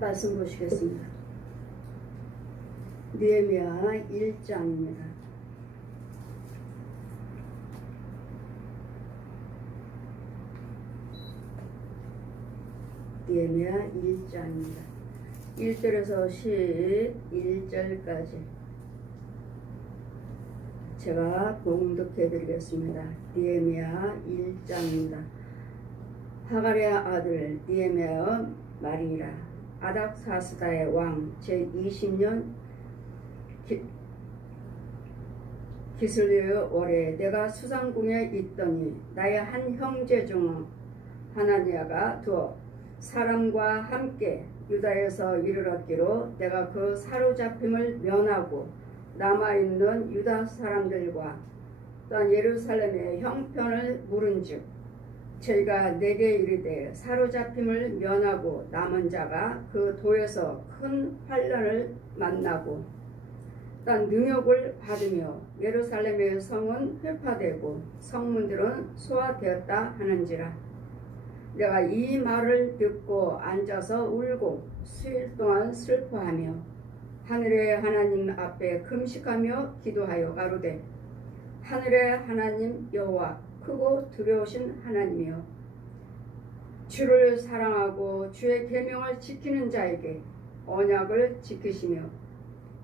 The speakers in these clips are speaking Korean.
말씀 보시겠습니다. 느헤미야 1장입니다. 느헤미야 1장입니다. 1절에서 11절까지 제가 봉독해 드리겠습니다. 느헤미야 1장입니다. 하가랴 아들 느헤미야의 말이니라. 아닥사스다의 왕 제20년 기슬리의 월에 내가 수상궁에 있더니 나의 한 형제 중 하나니아가 두어 사람과 함께 유다에서 이르렀기로 내가 그 사로잡힘을 면하고 남아있는 유다 사람들과 또한 예루살렘의 형편을 물은즉 저희가 내게 이르되 사로잡힘을 면하고 남은 자가 그 도에서 큰 환난을 만나고 또한 능욕을 받으며 예루살렘의 성은 회파되고 성문들은 소화되었다 하는지라. 내가 이 말을 듣고 앉아서 울고 수일 동안 슬퍼하며 하늘의 하나님 앞에 금식하며 기도하여 가로되 하늘의 하나님 여호와 크고 두려우신 하나님이여 주를 사랑하고 주의 계명을 지키는 자에게 언약을 지키시며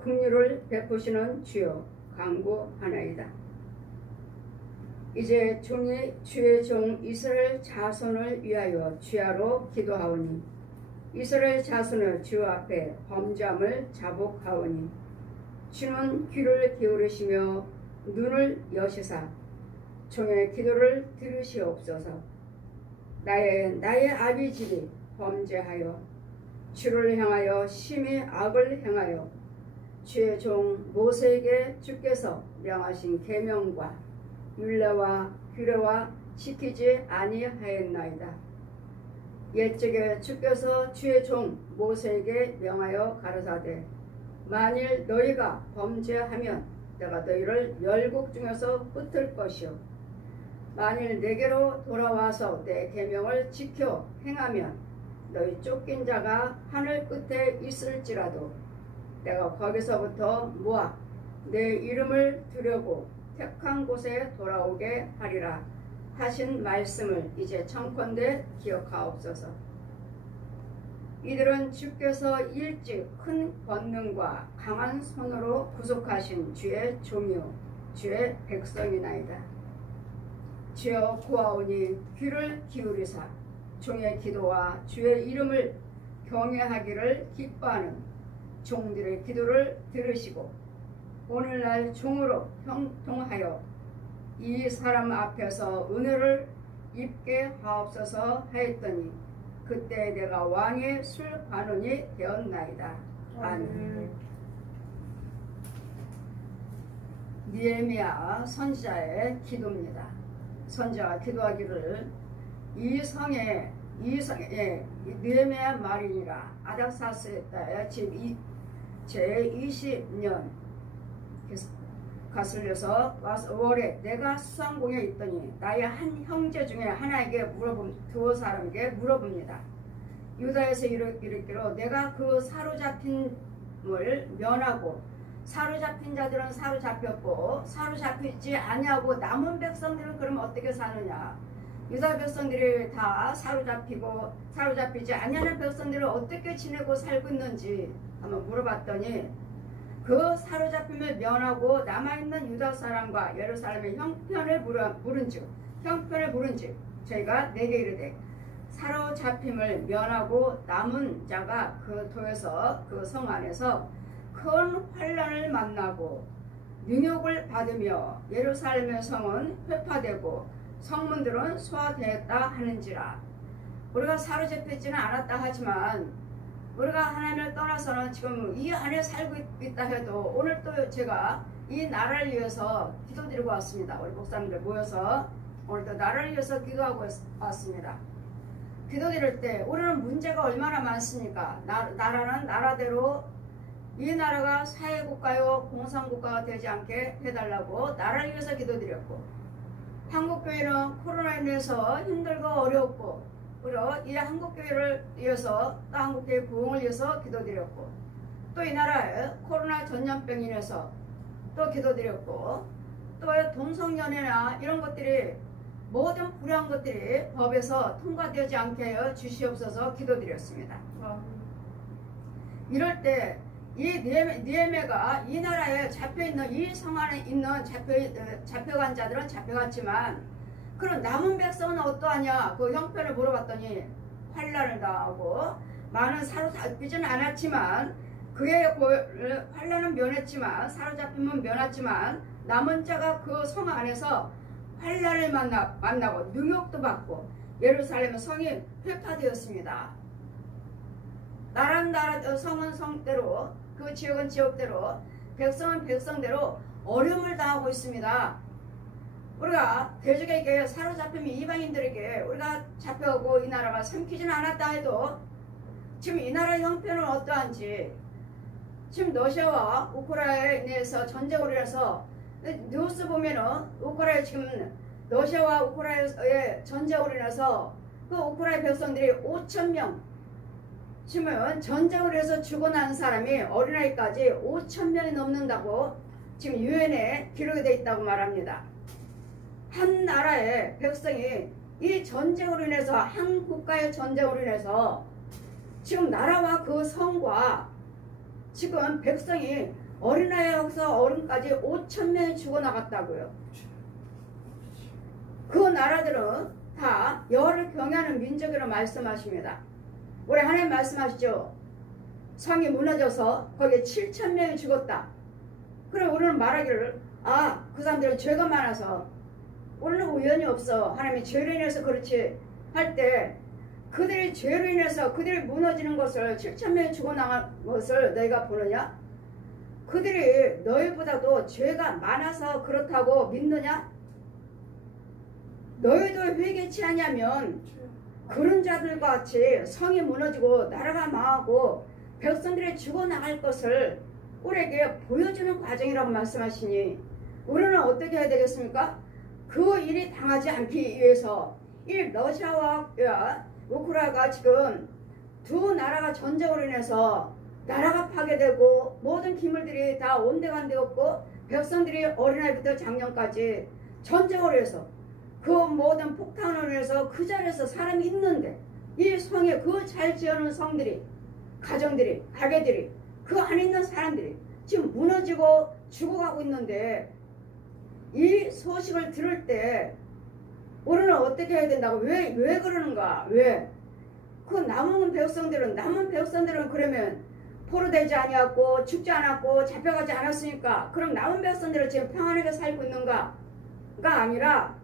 긍휼을 베푸시는 주여 간구하나이다. 이제 종이 주의 종 이스라엘 자손을 위하여 주야로 기도하오니 이스라엘 자손을 주 앞에 범죄함을 자복하오니 주는 귀를 기울이시며 눈을 여시사 종의 기도를 들으시옵소서. 나의 아비집이 범죄하여 주를 향하여 심히 악을 행하여 주의 종 모세에게 주께서 명하신 계명과 율례와 규례와 지키지 아니하였나이다. 옛적에 주께서 주의 종 모세에게 명하여 가르사대 만일 너희가 범죄하면 내가 너희를 열국 중에서 흩을 것이요 만일 내게로 돌아와서 내 계명을 지켜 행하면 너희 쫓긴 자가 하늘 끝에 있을지라도 내가 거기서부터 모아 내 이름을 두려고 택한 곳에 돌아오게 하리라 하신 말씀을 이제 청컨대 기억하옵소서. 이들은 주께서 일찍 큰 권능과 강한 손으로 구속하신 주의 종이요 주의 백성이나이다. 주여 구하오니 귀를 기울이사 종의 기도와 주의 이름을 경외하기를 기뻐하는 종들의 기도를 들으시고 오늘날 종으로 형통하여 이 사람 앞에서 은혜를 입게 하옵소서 하였더니 그때 내가 왕의 술관원이 되었나이다. 아멘. 느헤미야 선지자의 기도입니다. 선지자가 기도하기를 이 성에 느헤미야 말이니라. 아닥사스다의 제20년 가슬려서 와서 월에 내가 수상궁에 있더니 나의 한 형제 중에 하나에게 두어 사람에게 물어봅니다. 유다에서 이르기로 내가 그 사로잡힘을 면하고 사로잡힌 자들은 사로잡혔고 사로잡히지 아니하고 남은 백성들은 그럼 어떻게 사느냐. 유다 백성들이 다 사로잡히지 아니하는 백성들은 어떻게 지내고 살고 있는지 한번 물어봤더니 그 사로잡힘을 면하고 남아있는 유다 사람과 예루살렘의 형편을 물은즉 저희가 내게 이르되 사로잡힘을 면하고 남은 자가 그 도에서 그 성 안에서 큰 환난을 만나고 능욕을 받으며 예루살렘의 성은 회파되고 성문들은 소화되었다 하는지라. 우리가 사로잡히지는 않았다 하지만 우리가 하나님을 떠나서는 지금 이 안에 살고 있다 해도 오늘 또 제가 이 나라를 위해서 기도드리고 왔습니다. 우리 목사님들 모여서 오늘도 나라를 위해서 기도하고 왔습니다. 기도드릴 때 우리는 문제가 얼마나 많습니까? 나라는 나라대로 이 나라가 사회국가요 공산국가가 되지 않게 해달라고 나라를 위해서 기도드렸고 한국교회는 코로나로 인해서 힘들고 어렵고 그리고 이 한국교회를 위해서 또 한국교회 부흥을 위해서 기도드렸고 또 이 나라에 코로나 전염병 인해서 또 기도드렸고 또 동성연애나 이런 것들이 모든 불의한 것들이 법에서 통과되지 않게 하여 주시옵소서 기도드렸습니다. 이럴 때 이 니에메가 이 나라에 잡혀있는 이 성 안에 있는 잡혀간 자들은 잡혀갔지만 그럼 남은 백성은 어떠하냐 그 형편을 물어봤더니 환난을 당하고 많은 사로잡히지는 않았지만 그의 환난은 면했지만 사로잡힘은 면했지만 남은 자가 그 성 안에서 환난을 만나고 능욕도 받고 예루살렘의 성이 회파되었습니다. 나라는 나라 성은 성대로 그 지역은 지역대로 백성은 백성대로 어려움을 당하고 있습니다. 우리가 대적에게 사로잡힌 이방인들에게 우리가 잡혀오고 이 나라가 삼키지는 않았다 해도 지금 이 나라의 형편은 어떠한지 지금 러시아와 우크라이나에 인해서 전쟁으로 인해서 뉴스 보면은 우크라이나 지금 러시아와 우크라이나의 전쟁으로 인해서 그 우크라이나 백성들이 5,000명 지금 전쟁으로 해서 죽어난 사람이 어린아이까지 5,000명이 넘는다고 지금 유엔에 기록이 되어 있다고 말합니다. 한 나라의 백성이 이 전쟁으로 인해서 한 국가의 전쟁으로 인해서 지금 나라와 그 성과 지금 백성이 어린아이에서 어른까지 5,000명이 죽어나갔다고요. 그 나라들은 다 여호와를 경외하는 민족이라고 말씀하십니다. 우리 하나님 말씀하시죠. 성이 무너져서 거기에 7,000명이 죽었다. 그럼 우리는 말하기를 그 사람들은 죄가 많아서 우리는 우연이 없어. 하나님이 죄로 인해서 그렇지 할 때 그들이 죄로 인해서 그들이 무너지는 것을 7,000명이 죽어나간 것을 너희가 보느냐? 그들이 너희보다도 죄가 많아서 그렇다고 믿느냐? 너희도 회개치 않냐면 그런 자들과 같이 성이 무너지고 나라가 망하고 백성들이 죽어나갈 것을 우리에게 보여주는 과정이라고 말씀하시니 우리는 어떻게 해야 되겠습니까? 그 일이 당하지 않기 위해서 이 러시아와 우크라이나가 지금 두 나라가 전쟁으로 인해서 나라가 파괴되고 모든 기물들이 다 온데간데 없고 백성들이 어린아이부터 장년까지 전쟁으로 해서 그 모든 폭탄으로 인해서 그 자리에서 사람이 있는데 이 성에 그 잘 지어놓은 성들이 가정들이 가게들이 그 안에 있는 사람들이 지금 무너지고 죽어가고 있는데 이 소식을 들을 때 우리는 어떻게 해야 된다고 왜 그러는가 왜 그 남은 백성들은 그러면 포로되지 아니었고 죽지 않았고 잡혀가지 않았으니까 그럼 남은 백성들은 지금 평안하게 살고 있는가가 아니라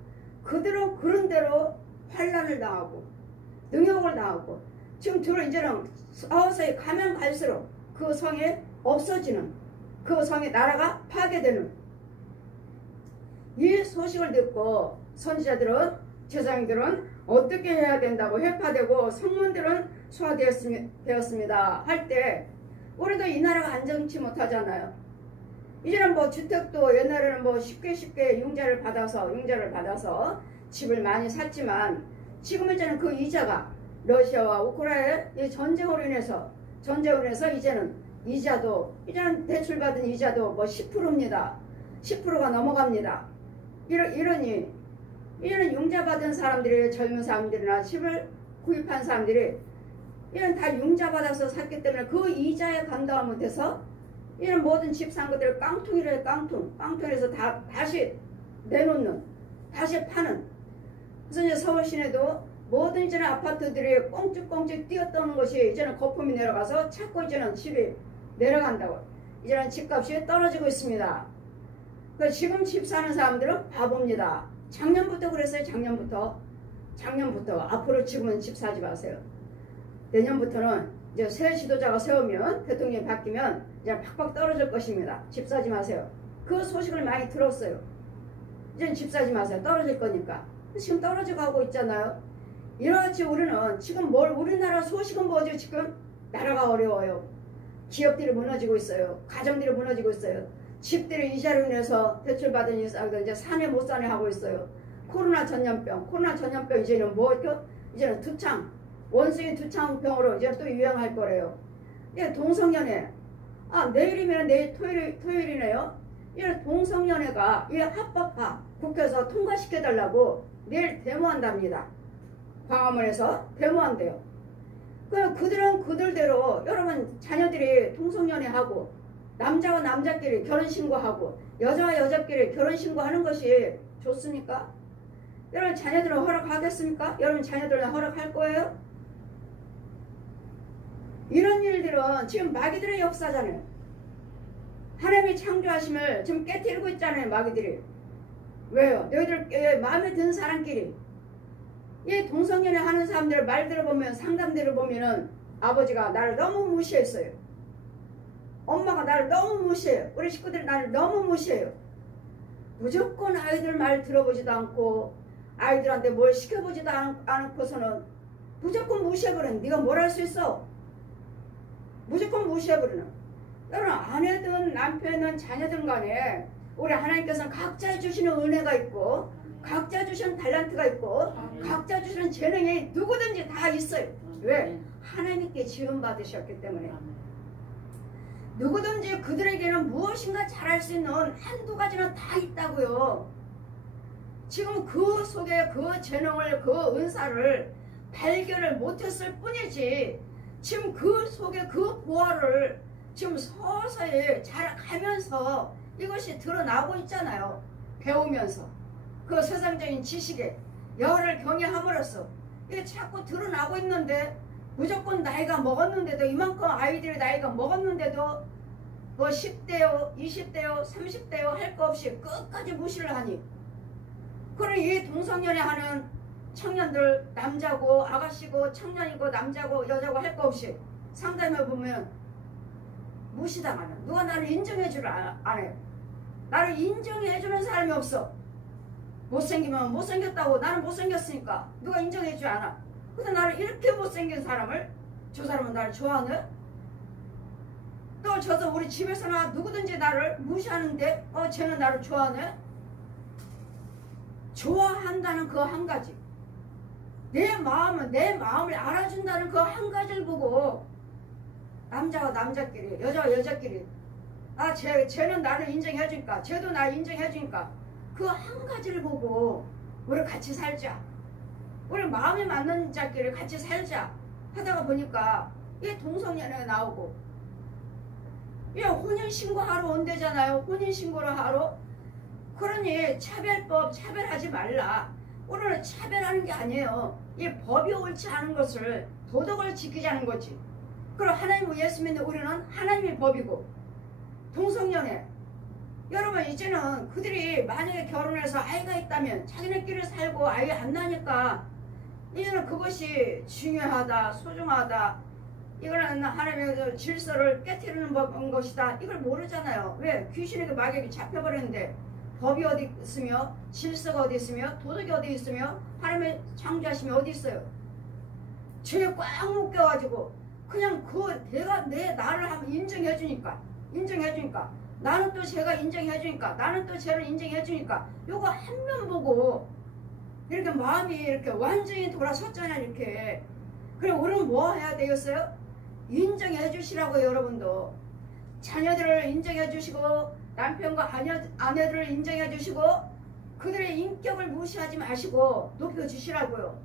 그들은 그런 대로 환난을 당하고 능욕을 당하고 지금 이제는 서서히 가면 갈수록 그 성에 없어지는 그 성의 나라가 파괴되는 이 소식을 듣고 선지자들은 제사장들은 어떻게 해야 된다고 회파되고 성문들은 소화되었습니다 할 때 우리도 이 나라가 안정치 못하잖아요. 이제는 뭐 주택도 옛날에는 쉽게 융자를 받아서 집을 많이 샀지만 지금은 이제는 그 이자가 러시아와 우크라이나의 전쟁으로 인해서 이제는 이제는 대출받은 이자도 10%입니다. 10%가 넘어갑니다. 이러니 이제는 융자 받은 사람들이 젊은 사람들이나 집을 구입한 사람들이 이런 다 융자 받아서 샀기 때문에 그 이자에 감당을 못해서 이런 모든 집 산 것들을 깡통이래 깡통에서 다시 내놓는 다시 파는 그래서 이제 서울 시내도 모든 이제는 아파트들이 꽁쭉꽁쭉 뛰어떠는 것이 이제는 거품이 내려가서 자꾸 이제는 집이 내려간다고 이제는 집값이 떨어지고 있습니다. 지금 집 사는 사람들은 바보입니다. 작년부터 그랬어요. 작년부터 앞으로 지금은 집 사지 마세요. 내년부터는 이제 새 지도자가 세우면 대통령이 바뀌면 이제 팍팍 떨어질 것입니다. 집 사지 마세요. 그 소식을 많이 들었어요. 이제 집 사지 마세요. 떨어질 거니까. 지금 떨어져 가고 있잖아요. 이렇지 우리는 지금 우리나라 소식은 뭐죠? 지금 나라가 어려워요. 기업들이 무너지고 있어요. 가정들이 무너지고 있어요. 집들이 이자로 인해서 대출받은 이자 이제 사내 못 사내 하고 있어요. 코로나 전염병 이제는 이제는 두창, 원숭이 두창병으로 이제 또 유행할 거래요. 예, 동성연애. 아, 내일이면 내일 토요일이네요. 이 동성연애가 이 합법화 국회에서 통과시켜달라고 내일 데모한답니다. 광화문에서 데모한대요. 그들은 그들대로 여러분 자녀들이 동성연애하고 남자와 남자끼리 결혼신고하고 여자와 여자끼리 결혼신고하는 것이 좋습니까? 여러분 자녀들은 허락하겠습니까? 여러분 자녀들은 허락할 거예요? 이런 일들은 지금 마귀들의 역사잖아요. 하나님이 창조하심을 지금 깨뜨리고 있잖아요. 마귀들이. 왜요? 너희들 마음에 드는 사람끼리 이 동성연애 하는 사람들 말 들어보면 상담 들어보면은 아버지가 나를 너무 무시했어요. 엄마가 나를 너무 무시해요. 우리 식구들이 나를 너무 무시해요. 무조건 아이들 말 들어보지도 않고 아이들한테 뭘 시켜보지도 않고서는 무조건 무시해버리는. 네가 뭘 할 수 있어? 무조건 무시해버리는. 여러분 아내든 남편이든 자녀든 간에 우리 하나님께서는 각자 주시는 은혜가 있고 각자 주시는 달란트가 있고 각자 주시는 재능이 누구든지 다 있어요. 왜? 하나님께 지원 받으셨기 때문에. 누구든지 그들에게는 무엇인가 잘할 수 있는 한두 가지는 다 있다고요. 지금 그 속에 그 재능을 그 은사를 발견을 못했을 뿐이지 지금 그 속에 그 보화를 지금 서서히 잘 가면서 이것이 드러나고 있잖아요. 배우면서 그 세상적인 지식에 열을 경외함으로써 이게 자꾸 드러나고 있는데 무조건 나이가 먹었는데도 이만큼 아이들이 나이가 먹었는데도 뭐 10대요 20대요 30대요 할 거 없이 끝까지 무시를 하니 그런 이 동성연애 하는 청년들 남자고 아가씨고 청년이고 남자고 여자고 할 거 없이 상담해 보면 무시당하는 누가 나를 인정해주를 안 해요. 나를 인정해주는 사람이 없어. 못생기면 못생겼다고 나는 못생겼으니까 누가 인정해주지 않아. 근데 나를 이렇게 못생긴 사람을 저 사람은 나를 좋아하네. 또 저도 우리 집에서나 누구든지 나를 무시하는데 쟤는 나를 좋아하네. 좋아한다는 그 한 가지 내 마음을 알아준다는 그 한 가지를 보고 남자와 남자끼리 여자와 여자끼리 쟤는 나를 인정해주니까 쟤도 나를 인정해주니까 그 한 가지를 보고 우리 같이 살자. 우리 마음에 맞는 자끼리 같이 살자 하다가 보니까 이 동성연애가 나오고 이 혼인신고하러 온대잖아요. 혼인신고를 하러. 그러니 차별법 차별하지 말라. 오늘은 차별하는 게 아니에요. 이 법이 옳지 않은 것을 도덕을 지키자는 거지. 그럼 하나님 예수 믿는 우리는 하나님의 법이고 동성연애 여러분 이제는 그들이 만약에 결혼해서 아이가 있다면 자기네끼리 살고 아이 안 나니까 이제는 그것이 중요하다 소중하다 이거는 하나님의 질서를 깨트리는 것이다 이걸 모르잖아요. 왜? 귀신에게 마귀에게 잡혀버렸는데 법이 어디 있으며 질서가 어디 있으며 도덕이 어디 있으며 하나님의 창조하심이 어디 있어요. 죄에 꽉 묶여가지고 그냥 나를 한번 인정해주니까 나는 또 쟤가 인정해주니까 나는 또 쟤를 인정해주니까 요거 한 면 보고 이렇게 마음이 이렇게 완전히 돌아섰잖아요. 이렇게. 그럼 우리는 뭐 해야 되겠어요? 인정해주시라고 여러분도 자녀들을 인정해주시고 남편과 아내들을 인정해주시고 그들의 인격을 무시하지 마시고 높여주시라고요.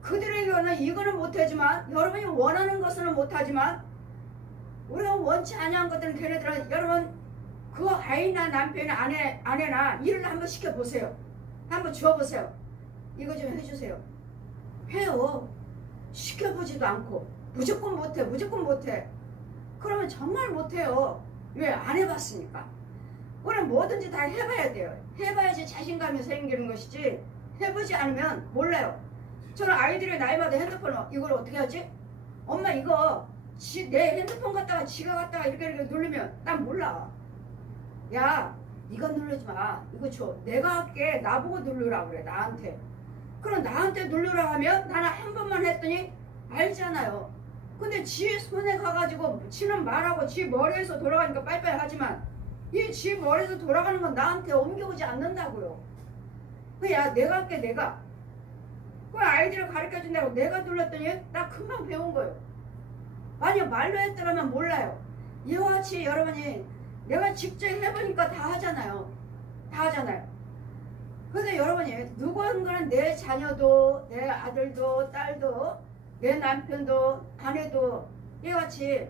그들에게는 이거는 못하지만 여러분이 원하는 것은 못하지만 우리가 원치 아니한 것들은 걔네들은 여러분 그 아이나 남편이나 아내나 일을 한번 시켜보세요. 한번 주어보세요. 이거 좀 해주세요. 해요. 시켜보지도 않고 무조건 못해. 그러면 정말 못해요. 왜? 안 해봤으니까. 우리는 뭐든지 다 해봐야 돼요. 해봐야지 자신감이 생기는 것이지 해보지 않으면 몰라요. 저는 아이들이 나이마다 핸드폰을 이걸 어떻게 하지? 엄마 이거 내 핸드폰 갖다가 지가 갖다가 이렇게 누르면 난 몰라. 야 이거 누르지 마. 이거 줘. 내가 할게. 나보고 누르라 그래. 나한테. 그럼 나한테 누르라 하면 나는 한 번만 했더니 알잖아요. 근데 지 손에 가가지고 지는 말하고 지 머리에서 돌아가니까 빨리빨리 하지만 이 지 머리에서 돌아가는 건 나한테 옮겨오지 않는다고요. 야 내가 할게 내가. 그 아이들을 가르쳐준다고 내가 눌렀더니 나 금방 배운 거예요. 만약 말로 했더라면 몰라요. 이와 같이 여러분이 내가 직접 해보니까 다 하잖아요. 다 하잖아요. 근데 여러분이 누군가는 내 자녀도 내 아들도 딸도 내 남편도 아내도 이와 같이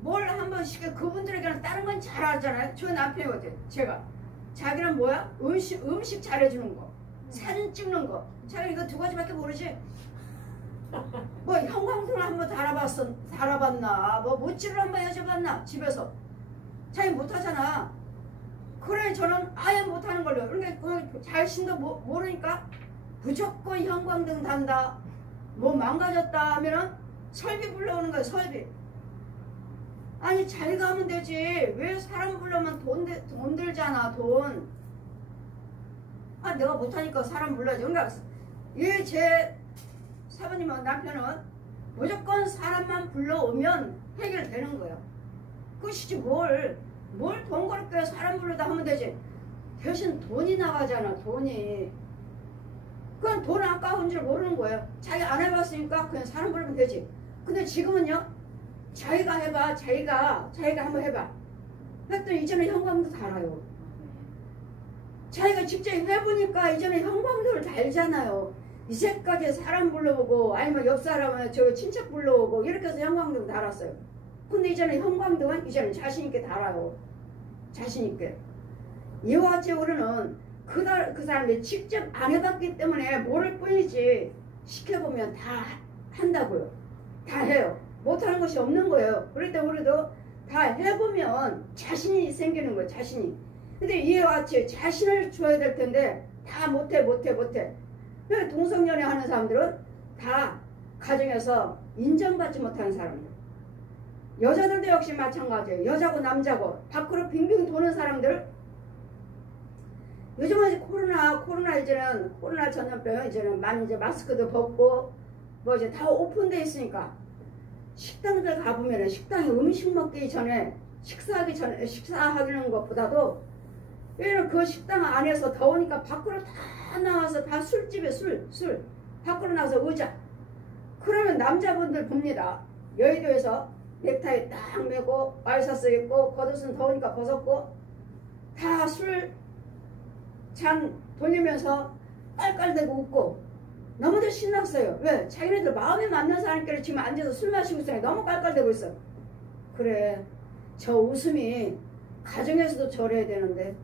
뭘 한번 시켜 그분들에게는 다른 건 잘 하잖아요. 저 남편이거든. 제가 자기는 뭐야? 음식 잘해주는 거, 사진 찍는 거. 자기 이거 두 가지밖에 모르지. 뭐 형광등을 한번 달아봤나? 뭐 모찌를 한번 여쭤봤나? 집에서 자기 못하잖아. 그래 저는 아예 못하는 걸로. 그러니까 자신도 모르니까 무조건 형광등 단다. 뭐 망가졌다 하면은 설비 불러오는 거야. 설비. 아니 자기가 하면 되지. 왜 사람 불러면 돈 들잖아. 돈. 아 내가 못하니까 사람 불러야지. 그러니까 제 사모님은 남편은 무조건 사람만 불러오면 해결되는 거예요. 그것이지 뭘 돈 걸게 사람 불러다 하면 되지. 대신 돈이 나가잖아. 돈이. 그건 돈 아까운 줄 모르는 거예요. 자기 안 해봤으니까 그냥 사람 부르면 되지. 근데 지금은요. 자기가 해봐. 자기가 한번 해봐. 했더니 이제는 형광도 달아요. 자기가 직접 해보니까 이제는 형광도를 달잖아요. 이제까지 사람 불러오고 아니면 옆 사람은 저 친척 불러오고 이렇게 해서 형광등 달았어요. 근데 이제는 형광등은 이제는 자신있게 달아요. 자신있게. 이와 같이 우리는 그 사람들이 직접 안 해봤기 때문에 모를 뿐이지 시켜보면 다 한다고요. 다 해요. 못하는 것이 없는 거예요. 그럴 때 우리도 다 해보면 자신이 생기는 거예요. 자신이. 근데 이와 같이 자신을 줘야 될 텐데 다 못해. 동성연애 하는 사람들은 다 가정에서 인정받지 못하는 사람들. 여자들도 역시 마찬가지예요. 여자고 남자고 밖으로 빙빙 도는 사람들. 요즘은 코로나 이제는 코로나 전염병 이제는 많이 이제 마스크도 벗고 뭐 이제 다 오픈돼 있으니까 식당들 가보면은 식당에 음식 먹기 전에 식사하는 것보다도 왜냐면 그 식당 안에서 더우니까 밖으로 다 나와서 다 술집에 술 밖으로 나와서 의자. 그러면 남자분들 봅니다. 여의도에서 넥타이 딱 메고 와이셔츠 입고 겉옷은 더우니까 벗었고 다 술 잔 돌리면서 깔깔대고 웃고 너무들 신났어요. 왜? 자기네들 마음에 맞는 사람끼리 지금 앉아서 술 마시고 있어요. 너무 깔깔대고 있어. 그래 저 웃음이 가정에서도 저래야 되는데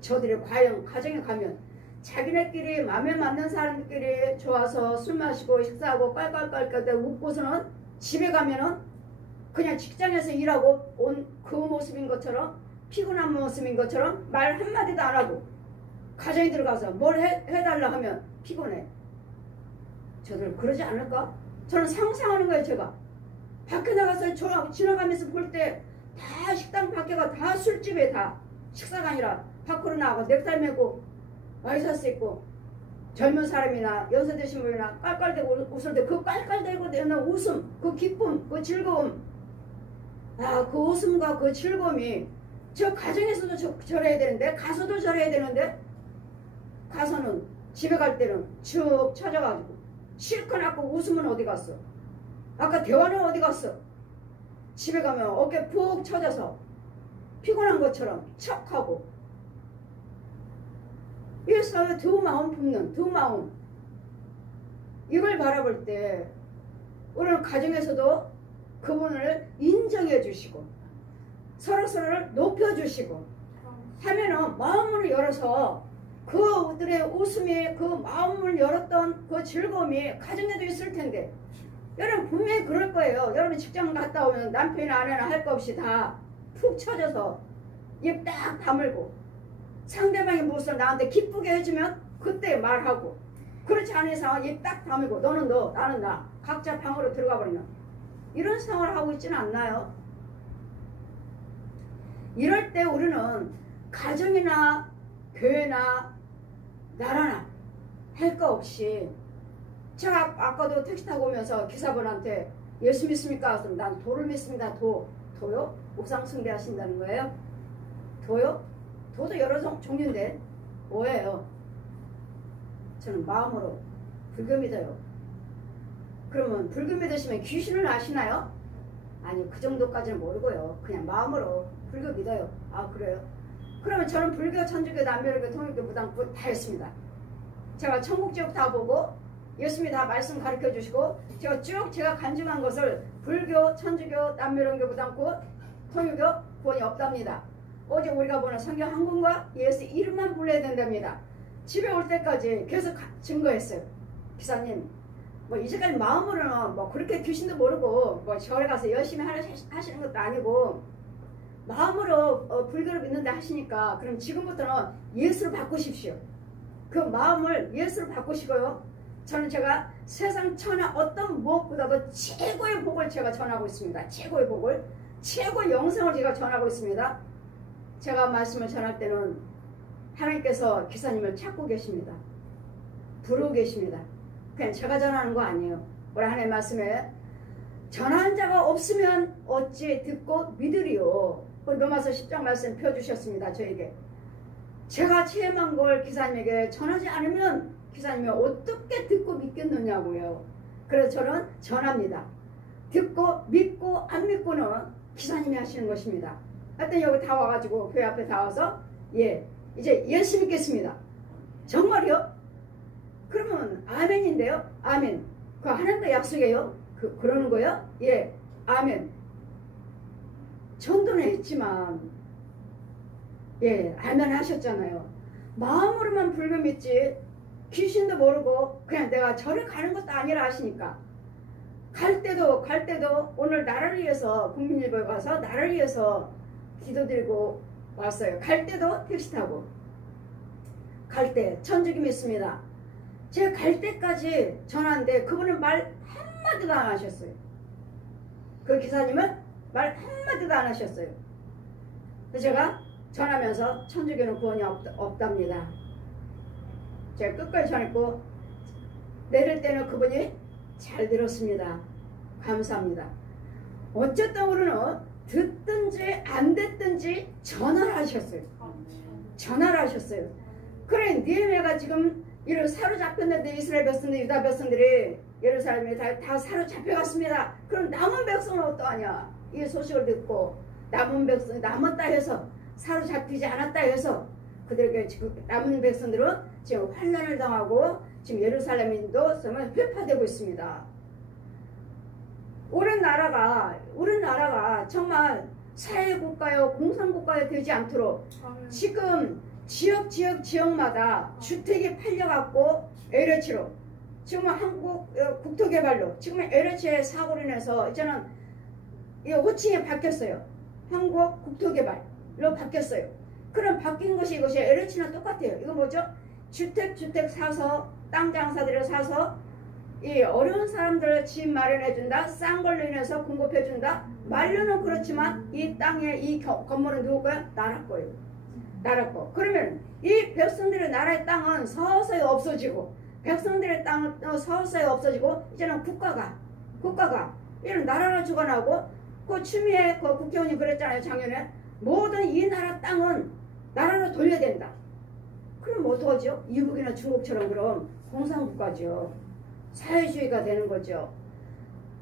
저들이 과연 가정에 가면 자기네끼리 마음에 맞는 사람들끼리 좋아서 술 마시고 식사하고 깔깔깔깔대고 웃고서는 집에 가면은 그냥 직장에서 일하고 온 그 모습인 것처럼 피곤한 모습인 것처럼 말 한마디도 안 하고 가정에 들어가서 뭘 해달라 하면 피곤해. 저들 그러지 않을까? 저는 상상하는 거예요. 제가 밖에 나가서 지나가면서 볼 때 다 식당 밖에가 다 술집에 다 식사가 아니라 밖으로 나가고 넥타이 메고 와이셔츠 입고 젊은 사람이나 연세 드신 분이나 깔깔대고 웃을 때 그 깔깔대고 내는 웃음, 그 기쁨, 그 즐거움, 그 웃음과 그 즐거움이 저 가정에서도 저래야 되는데 가서도 저래야 되는데 가서는 집에 갈 때는 축 처져가지고 실컷 낳고 웃으면 어디 갔어? 아까 대화는 어디 갔어? 집에 가면 어깨 푹 처져서 피곤한 것처럼 척하고 이 사회 두 마음 품는 두 마음 이걸 바라볼 때 우리는 가정에서도 그분을 인정해 주시고 서로서로를 높여 주시고 하면은 마음을 열어서 그들의 웃음이 그 마음을 열었던 그 즐거움이 가정에도 있을 텐데 여러분 분명히 그럴 거예요. 여러분 직장 갔다 오면 남편이나 아내나 할 거 없이 다 푹 처져서 입 딱 다물고 상대방이 무엇을 나한테 기쁘게 해주면 그때 말하고 그렇지 않은 상황 입 딱 다물고 너는 너 나는 나 각자 방으로 들어가 버리는 이런 생활을 하고 있지는 않나요? 이럴 때 우리는 가정이나 교회나 나라나 할 거 없이 제가 아까도 택시 타고 오면서 기사분한테 예수 믿습니까? 그래서 난 도를 믿습니다. 도요? 옥상 숭배하신다는 거예요? 도요? 도도 여러 종류인데 뭐예요? 저는 마음으로 불교 믿어요. 그러면 불교 믿으시면 귀신을 아시나요? 아니, 그 정도까지는 모르고요. 그냥 마음으로 불교 믿어요. 아, 그래요? 그러면 저는 불교, 천주교, 남묘교, 통일교, 무당교 다 했습니다. 제가 천국지옥 다 보고 예수님이 다 말씀 가르쳐 주시고 제가 쭉 제가 간증한 것을 불교, 천주교, 남묘교, 무당교, 통일교 구원이 없답니다. 어제 우리가 보는 성경 한 권과 예수 이름만 불러야 된답니다. 집에 올 때까지 계속 증거했어요. 기사님, 뭐 이제까지 마음으로는 뭐 그렇게 귀신도 모르고 뭐 절에 가서 열심히 하시는 것도 아니고 마음으로 불교를 믿는다 하시니까 그럼 지금부터는 예수를 바꾸십시오. 그 마음을 예수를 바꾸시고요. 저는 제가 세상 천하 어떤 무엇보다도 최고의 복을 제가 전하고 있습니다. 최고의 복을, 최고의 영생을 제가 전하고 있습니다. 제가 말씀을 전할 때는 하나님께서 기사님을 찾고 계십니다. 부르고 계십니다. 그냥 제가 전하는 거 아니에요. 우리 하나님 말씀에 전하는 자가 없으면 어찌 듣고 믿으리요. 로마서 10장 말씀 펴주셨습니다. 저에게. 제가 체험한 걸 기사님에게 전하지 않으면 기사님이 어떻게 듣고 믿겠느냐고요. 그래서 저는 전합니다. 듣고 믿고 안 믿고는 기사님이 하시는 것입니다. 하여튼 여기 다 와가지고 교회 앞에 다 와서 예, 이제 예수 믿겠습니다. 정말요? 그러면 아멘인데요. 아멘. 그 하나님과 약속이에요. 그러는 거요? 예, 아멘. 전도는 했지만 예, 아멘 하셨잖아요. 마음으로만 불교 믿지 귀신도 모르고 그냥 내가 절에 가는 것도 아니라 하시니까 갈 때도 오늘 나라를 위해서 국민일보에 가서 나라를 위해서 기도드리고 왔어요. 갈 때도 택시 타고 갈 때 천주교 믿습니다. 제가 갈 때까지 전화하는데 그분은 말 한마디도 안 하셨어요. 그 기사님은 말 한마디도 안 하셨어요. 그래서 제가 전하면서 천주교는 구원이 없답니다. 제가 끝까지 전했고 내릴 때는 그분이 잘 들었습니다. 감사합니다. 어쨌든 우리는 듣든지 안 듣든지 전화를 하셨어요. 전화를 하셨어요. 그래 니에미아가 지금 이를 사로잡혔는데 이스라엘 백성들 유다 백성들이 예루살렘에 다 사로잡혀갔습니다. 그럼 남은 백성은 어떠하냐. 이 소식을 듣고 남은 백성 남았다 해서 사로잡히지 않았다 해서 그들에게 지금 남은 백성들은 지금 환난을 당하고 지금 예루살렘인도 정말 회파되고 있습니다. 우리나라가 정말 사회국가요 공산국가요 되지 않도록 지금 지역마다 주택이 팔려갖고 LH로 지금 한국 국토개발로 지금 LH의 사고로 인해서 이제는 이 호칭이 바뀌었어요. 한국 국토개발로 바뀌었어요. 그럼 바뀐 것이 이것이 LH랑 똑같아요. 이거 뭐죠? 주택 사서 땅 장사들을 사서 이 어려운 사람들을 집 마련해준다. 싼 걸로 인해서 공급해준다. 말로는 그렇지만 이 땅에 이 건물은 누구 거야? 나라 거예요. 나라 거. 그러면 이 백성들의 나라의 땅은 서서히 없어지고 백성들의 땅은 서서히 없어지고 이제는 국가가 이런 나라를 주관하고 그 추미애 그 국회의원이 그랬잖아요. 작년에 모든 이 나라 땅은 나라로 돌려야 된다. 그럼 어떡하죠? 이북이나 중국처럼 그럼 공산국가죠. 사회주의가 되는 거죠.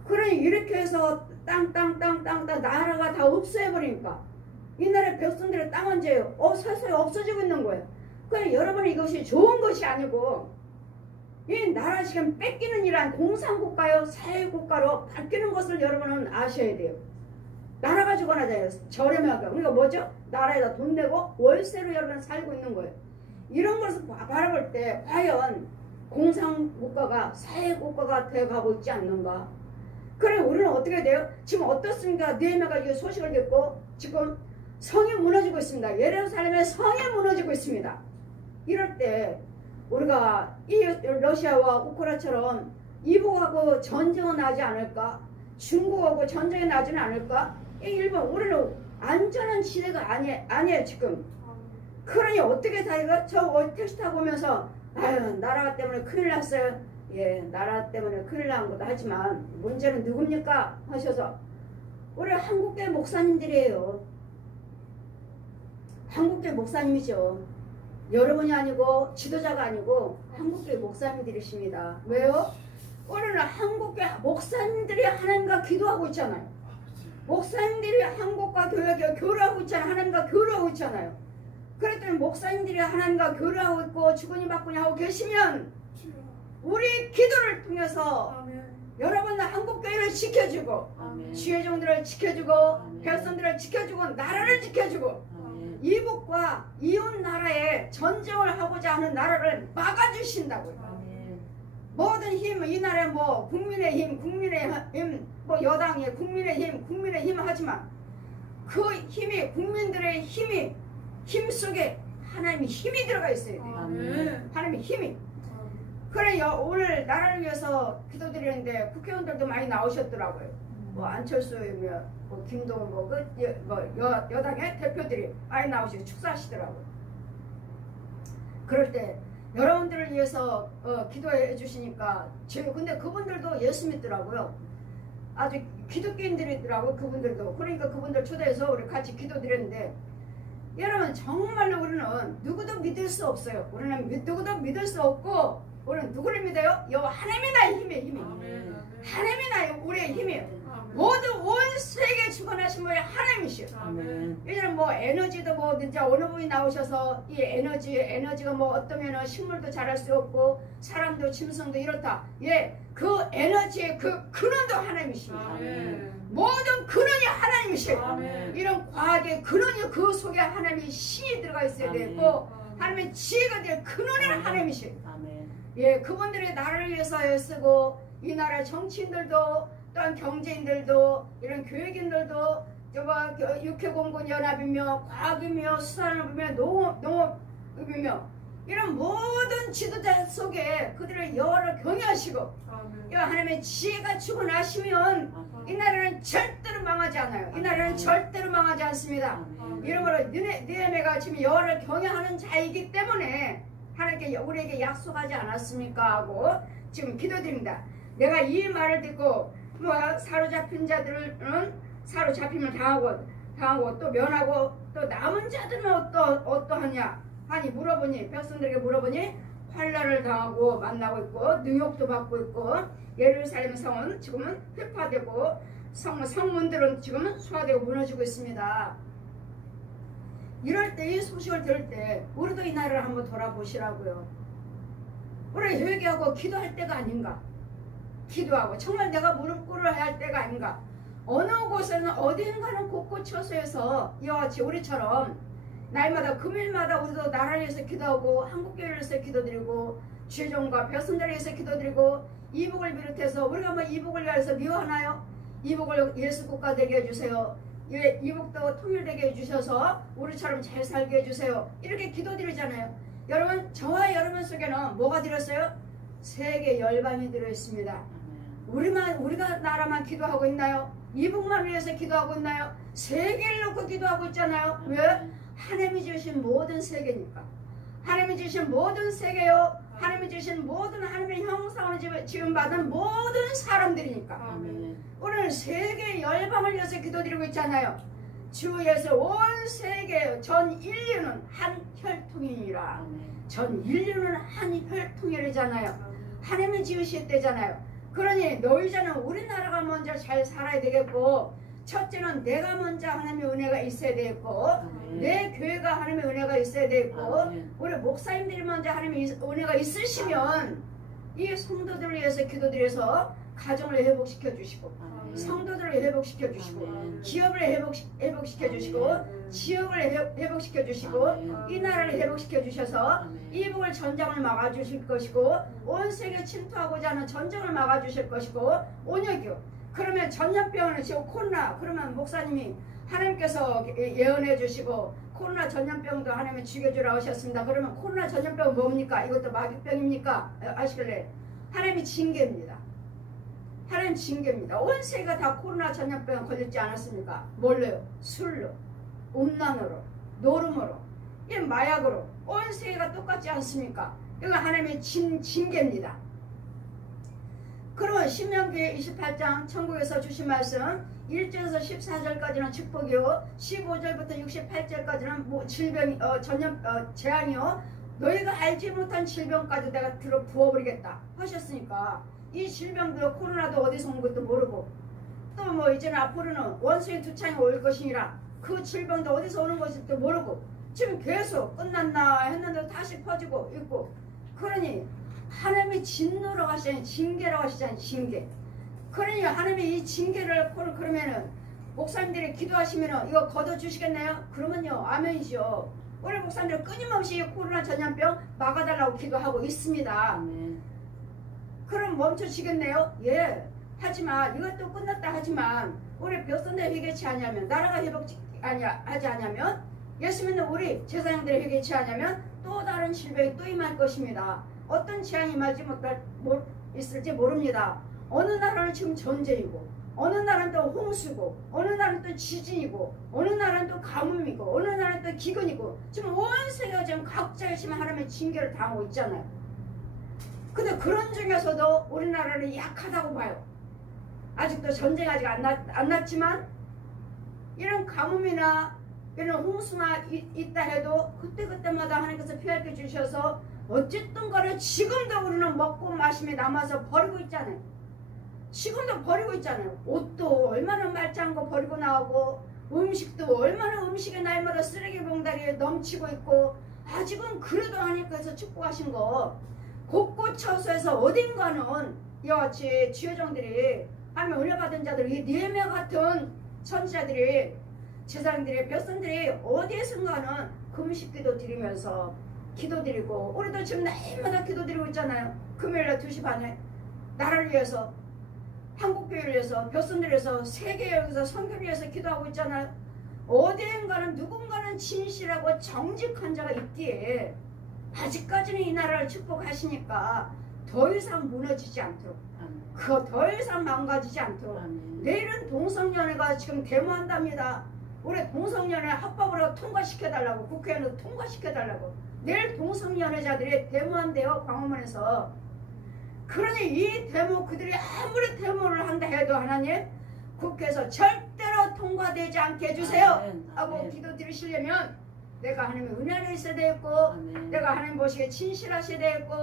그러니 이렇게 해서 땅 나라가 다 없애버리니까 이 나라의 백성들의 땅은 이제 서서히 없어지고 있는 거예요. 그러니 여러분 이것이 좋은 것이 아니고 이 나라 지금 뺏기는 이란 공산국가요 사회국가로 바뀌는 것을 여러분은 아셔야 돼요. 나라가 주관하잖아요. 저렴하게. 그러니까 뭐죠? 나라에다 돈 내고 월세로 여러분 살고 있는 거예요. 이런 것을 바라볼 때 과연 공산국가가 사회국가가 되어가고 있지 않는가? 그래 우리는 어떻게 돼요? 지금 어떻습니까? 느헤미야가 이 소식을 듣고 지금 성이 무너지고 있습니다. 예루살렘의 성이 무너지고 있습니다. 이럴 때 우리가 이 러시아와 우크라이나처럼 이북하고 전쟁은 나지 않을까? 중국하고 전쟁이 나지는 않을까? 이 일본 우리는 안전한 지대가 아니에요 지금. 그러니 어떻게 자기가 저 택시 타고 오면서 아유 나라 때문에 큰일 났어요. 예, 나라 때문에 큰일 난 것도 하지만 문제는 누굽니까? 하셔서 우리 한국계 목사님들이에요. 한국계 목사님이죠. 여러분이 아니고 지도자가 아니고 한국교회 목사님들이십니다. 왜요? 오늘은 한국교회 목사님들이 하나님과 기도하고 있잖아요. 목사님들이 한국과 교류하고 있잖아요. 하나님과 교류하고 있잖아요. 그랬더니 목사님들이 하나님과 교류하고 있고 주거니 받거니 하고 계시면 우리 기도를 통해서 아멘. 여러분 한국교회를 지켜주고 아멘. 주의 종들을 지켜주고 아멘. 백성들을 지켜주고 나라를 지켜주고 아멘. 이북과 이웃 나라에 전쟁을 하고자 하는 나라를 막아주신다고요. 아멘. 모든 힘, 이 나라에 뭐 국민의힘 뭐 여당의 국민의힘 하지만 그 힘이 국민들의 힘 속에 하나님의 힘이 들어가 있어야 돼요. 아멘. 하나님의 힘이. 그래 오늘 나라를 위해서 기도드리는데 국회의원들도 많이 나오셨더라고요. 뭐 안철수며 뭐 김동연 여당의 대표들이 많이 나오시고 축사하시더라고요. 그럴 때 여러분들을 위해서 기도해 주시니까 근데 그분들도 예수 믿더라고요. 아주 기독교인들이더라고요. 그분들도. 그러니까 그분들 초대해서 우리 같이 기도드렸는데 여러분 정말로 우리는 누구도 믿을 수 없어요. 우리는 누구도 믿을 수 없고 우리는 누구를 믿어요? 여호와 하나님이 나의 힘이. 아멘. 하나님이 나의 우리의 힘이에요. 아멘. 모든 온 세계 주관하신 분이 하나님이시요. 아멘. 요즘 뭐 에너지도 뭐 진짜 어느 분이 나오셔서 이 에너지가 뭐 어떠면은 식물도 자랄 수 없고 사람도 짐승도 이렇다. 예, 그 에너지의 그 근원도 하나님이십니다. 아멘. 모든 근원이 하나님이시요. 아멘. 이런 과학의 근원이 그 속에 하나님의 신이 들어가 있어야 되고 하나님의 지혜가 될 근원은 하나님이시요. 아멘. 예, 그분들이 나라를 위해서 애쓰고 이 나라 정치인들도 또한 경제인들도 이런 교육인들도 육해공군 연합이며 과학이며 수산업이며 농업이며 이런 모든 지도자 속에 그들의 여호와를 경외하시고 이 하나님의 지혜가 주관하시면 이 나라는 절대로 망하지 않아요. 이 나라는 절대로 망하지 않습니다. 이러므로 느헤미야가 지금 여호와를 경외하는 자이기 때문에 하나님께 우리에게 약속하지 않았습니까? 하고 지금 기도드립니다. 내가 이 말을 듣고 뭐 사로잡힌 자들은 사로잡힘을 당하고 또 면하고 또 남은 자들은 어떠하냐 하니 물어보니 백성들에게 물어보니 환난을 당하고 만나고 있고 능욕도 받고 있고 예루살렘 성은 지금은 폐파되고 성문들은 지금은 수화되고 무너지고 있습니다. 이럴 때 이 소식을 들을 때 우리도 이 나라를 한번 돌아보시라고요. 우리 회개하고 기도할 때가 아닌가. 기도하고 정말 내가 무릎 꿇어야 할 때가 아닌가. 어느 곳에는 어딘가는 곳곳처서에서 이와 같이 우리처럼 날마다 금일마다 우리도 나라를 위해서 기도하고 한국교회를 위해서 기도드리고 주의종과 백성들을 위해서 기도드리고 이복을 비롯해서 우리가 뭐 이복을 위해서 미워하나요? 이복을 예수 국가 되게 해주세요. 이복도 통일되게 해주셔서 우리처럼 잘 살게 해주세요. 이렇게 기도드리잖아요. 여러분 저와 여러분 속에는 뭐가 들었어요? 세계 열방이 들어있습니다. 우리가 나라만 기도하고 있나요? 이북만 위해서 기도하고 있나요? 세계를 놓고 기도하고 있잖아요. 왜? 하나님이 주신 모든 세계니까. 하나님이 주신 모든 세계요. 하나님이 주신 모든 하나님의 형상으로 지음받은 모든 사람들이니까. 오늘 세계 열방을 위해서 기도드리고 있잖아요. 주 예수 온 세계 전 인류는 한 혈통이니라. 전 인류는 한 혈통이잖아요. 하나님이 지으실 때잖아요. 그러니 너희자는 우리나라가 먼저 잘 살아야 되겠고 첫째는 내가 먼저 하나님의 은혜가 있어야 되겠고 내 교회가 하나님의 은혜가 있어야 되겠고 우리 목사님들이 먼저 하나님의 은혜가 있으시면 이 성도들을 위해서 기도드려서 가정을 회복시켜 주시고 성도들을 회복시켜 주시고 기업을 회복시켜 주시고 지역을 회복시켜 주시고 이 나라를 회복시켜 주셔서 이북을 전쟁을 막아 주실 것이고 온 세계 침투하고자 하는 전쟁을 막아 주실 것이고 온역이요. 그러면 전염병은 지금 코로나 그러면 목사님이 하나님께서 예언해 주시고 코로나 전염병도 하나님이 죽여주라 하셨습니다. 그러면 코로나 전염병은 뭡니까? 이것도 마귀병입니까? 아시길래 하나님이 징계입니다. 하나님 징계입니다. 온 세계가 다 코로나 전염병 걸렸지 않았습니까? 뭘로요? 술로, 음란으로, 노름으로, 이 마약으로 온 세계가 똑같지 않습니까? 이거 하나님의 징계입니다. 그러면 신명기 28장 천국에서 주신 말씀 1절에서 14절까지는 축복이요 15절부터 68절까지는 뭐 질병 재앙이요 너희가 알지 못한 질병까지 내가 들어 부어버리겠다 하셨으니까 이 질병도 코로나도 어디서 온 것도 모르고 또 뭐 이제는 앞으로는 원수의 두 창이 올 것이니라 그 질병도 어디서 오는 것일지도 모르고 지금 계속 끝났나 했는데 다시 퍼지고 있고 그러니 하나님이 진노라고 하시잖아요. 징계라고 하시잖아요. 징계. 그러니 하나님이 이 징계를 그러면은 목사님들이 기도하시면은 이거 걷어주시겠나요? 그러면요 아멘이죠. 우리 목사님들 끊임없이 코로나 전염병 막아달라고 기도하고 있습니다. 그럼 멈춰지겠네요? 예. 하지만 이것도 끝났다 하지만 우리 벽선대 회개치 않냐면 나라가 회복하지 않냐면 예수 믿는 우리 제사장들이 회개치 않냐면 또 다른 질병이 또 임할 것입니다. 어떤 재앙이 임할지 있을지 모릅니다. 어느 나라는 지금 전쟁이고 어느 나라는 또 홍수고 어느 나라는 또 지진이고 어느 나라는 또 가뭄이고 어느 나라는 또 기근이고 지금 온 세계가 지금 각자의 지금 하나님의 징계를 당하고 있잖아요. 근데 그런 중에서도 우리나라는 약하다고 봐요. 아직도 전쟁이 아직 안 났지만 이런 가뭄이나 이런 홍수나 있다 해도 그때그때마다 하나님께서 피하게 주셔서 어쨌든 간에 지금도 우리는 먹고 마심이 남아서 버리고 있잖아요. 지금도 버리고 있잖아요. 옷도 얼마나 말짱한 거 버리고 나오고 음식도 얼마나 음식의 날마다 쓰레기 봉다리에 넘치고 있고 아직은 그래도 하나님께서 축복하신 거 곳곳 처소에서 어딘가는 이와 같이 지혜정들이 하나님 은혜 받은 자들 이 니에미야 같은 선지자들이 제사장들이 벽선들이 어디에선가는 금식기도 드리면서 기도드리고 우리도 지금 날마다 기도드리고 있잖아요. 금요일날 2시 반에 나라를 위해서 한국교회를 위해서 벽선들을 위해서 세계에 위해서 선교를 위해서 기도하고 있잖아요. 어디엔가는 누군가는 진실하고 정직한 자가 있기에 아직까지는 이 나라를 축복하시니까 더 이상 무너지지 않도록 그거 더 이상 망가지지 않도록 내일은 동성연애가 지금 데모한답니다. 우리 동성연애 합법으로 통과시켜달라고 국회에는 통과시켜달라고 내일 동성연애자들이 데모한대요. 광화문에서. 그러니 이 데모 그들이 아무리 데모를 한다 해도 하나님 국회에서 절대로 통과되지 않게 해주세요 하고 기도 드리시려면 내가 하나님의 은혜 안에 있어야 되겠고 내가 하나님 보시기에 진실하셔야 되겠고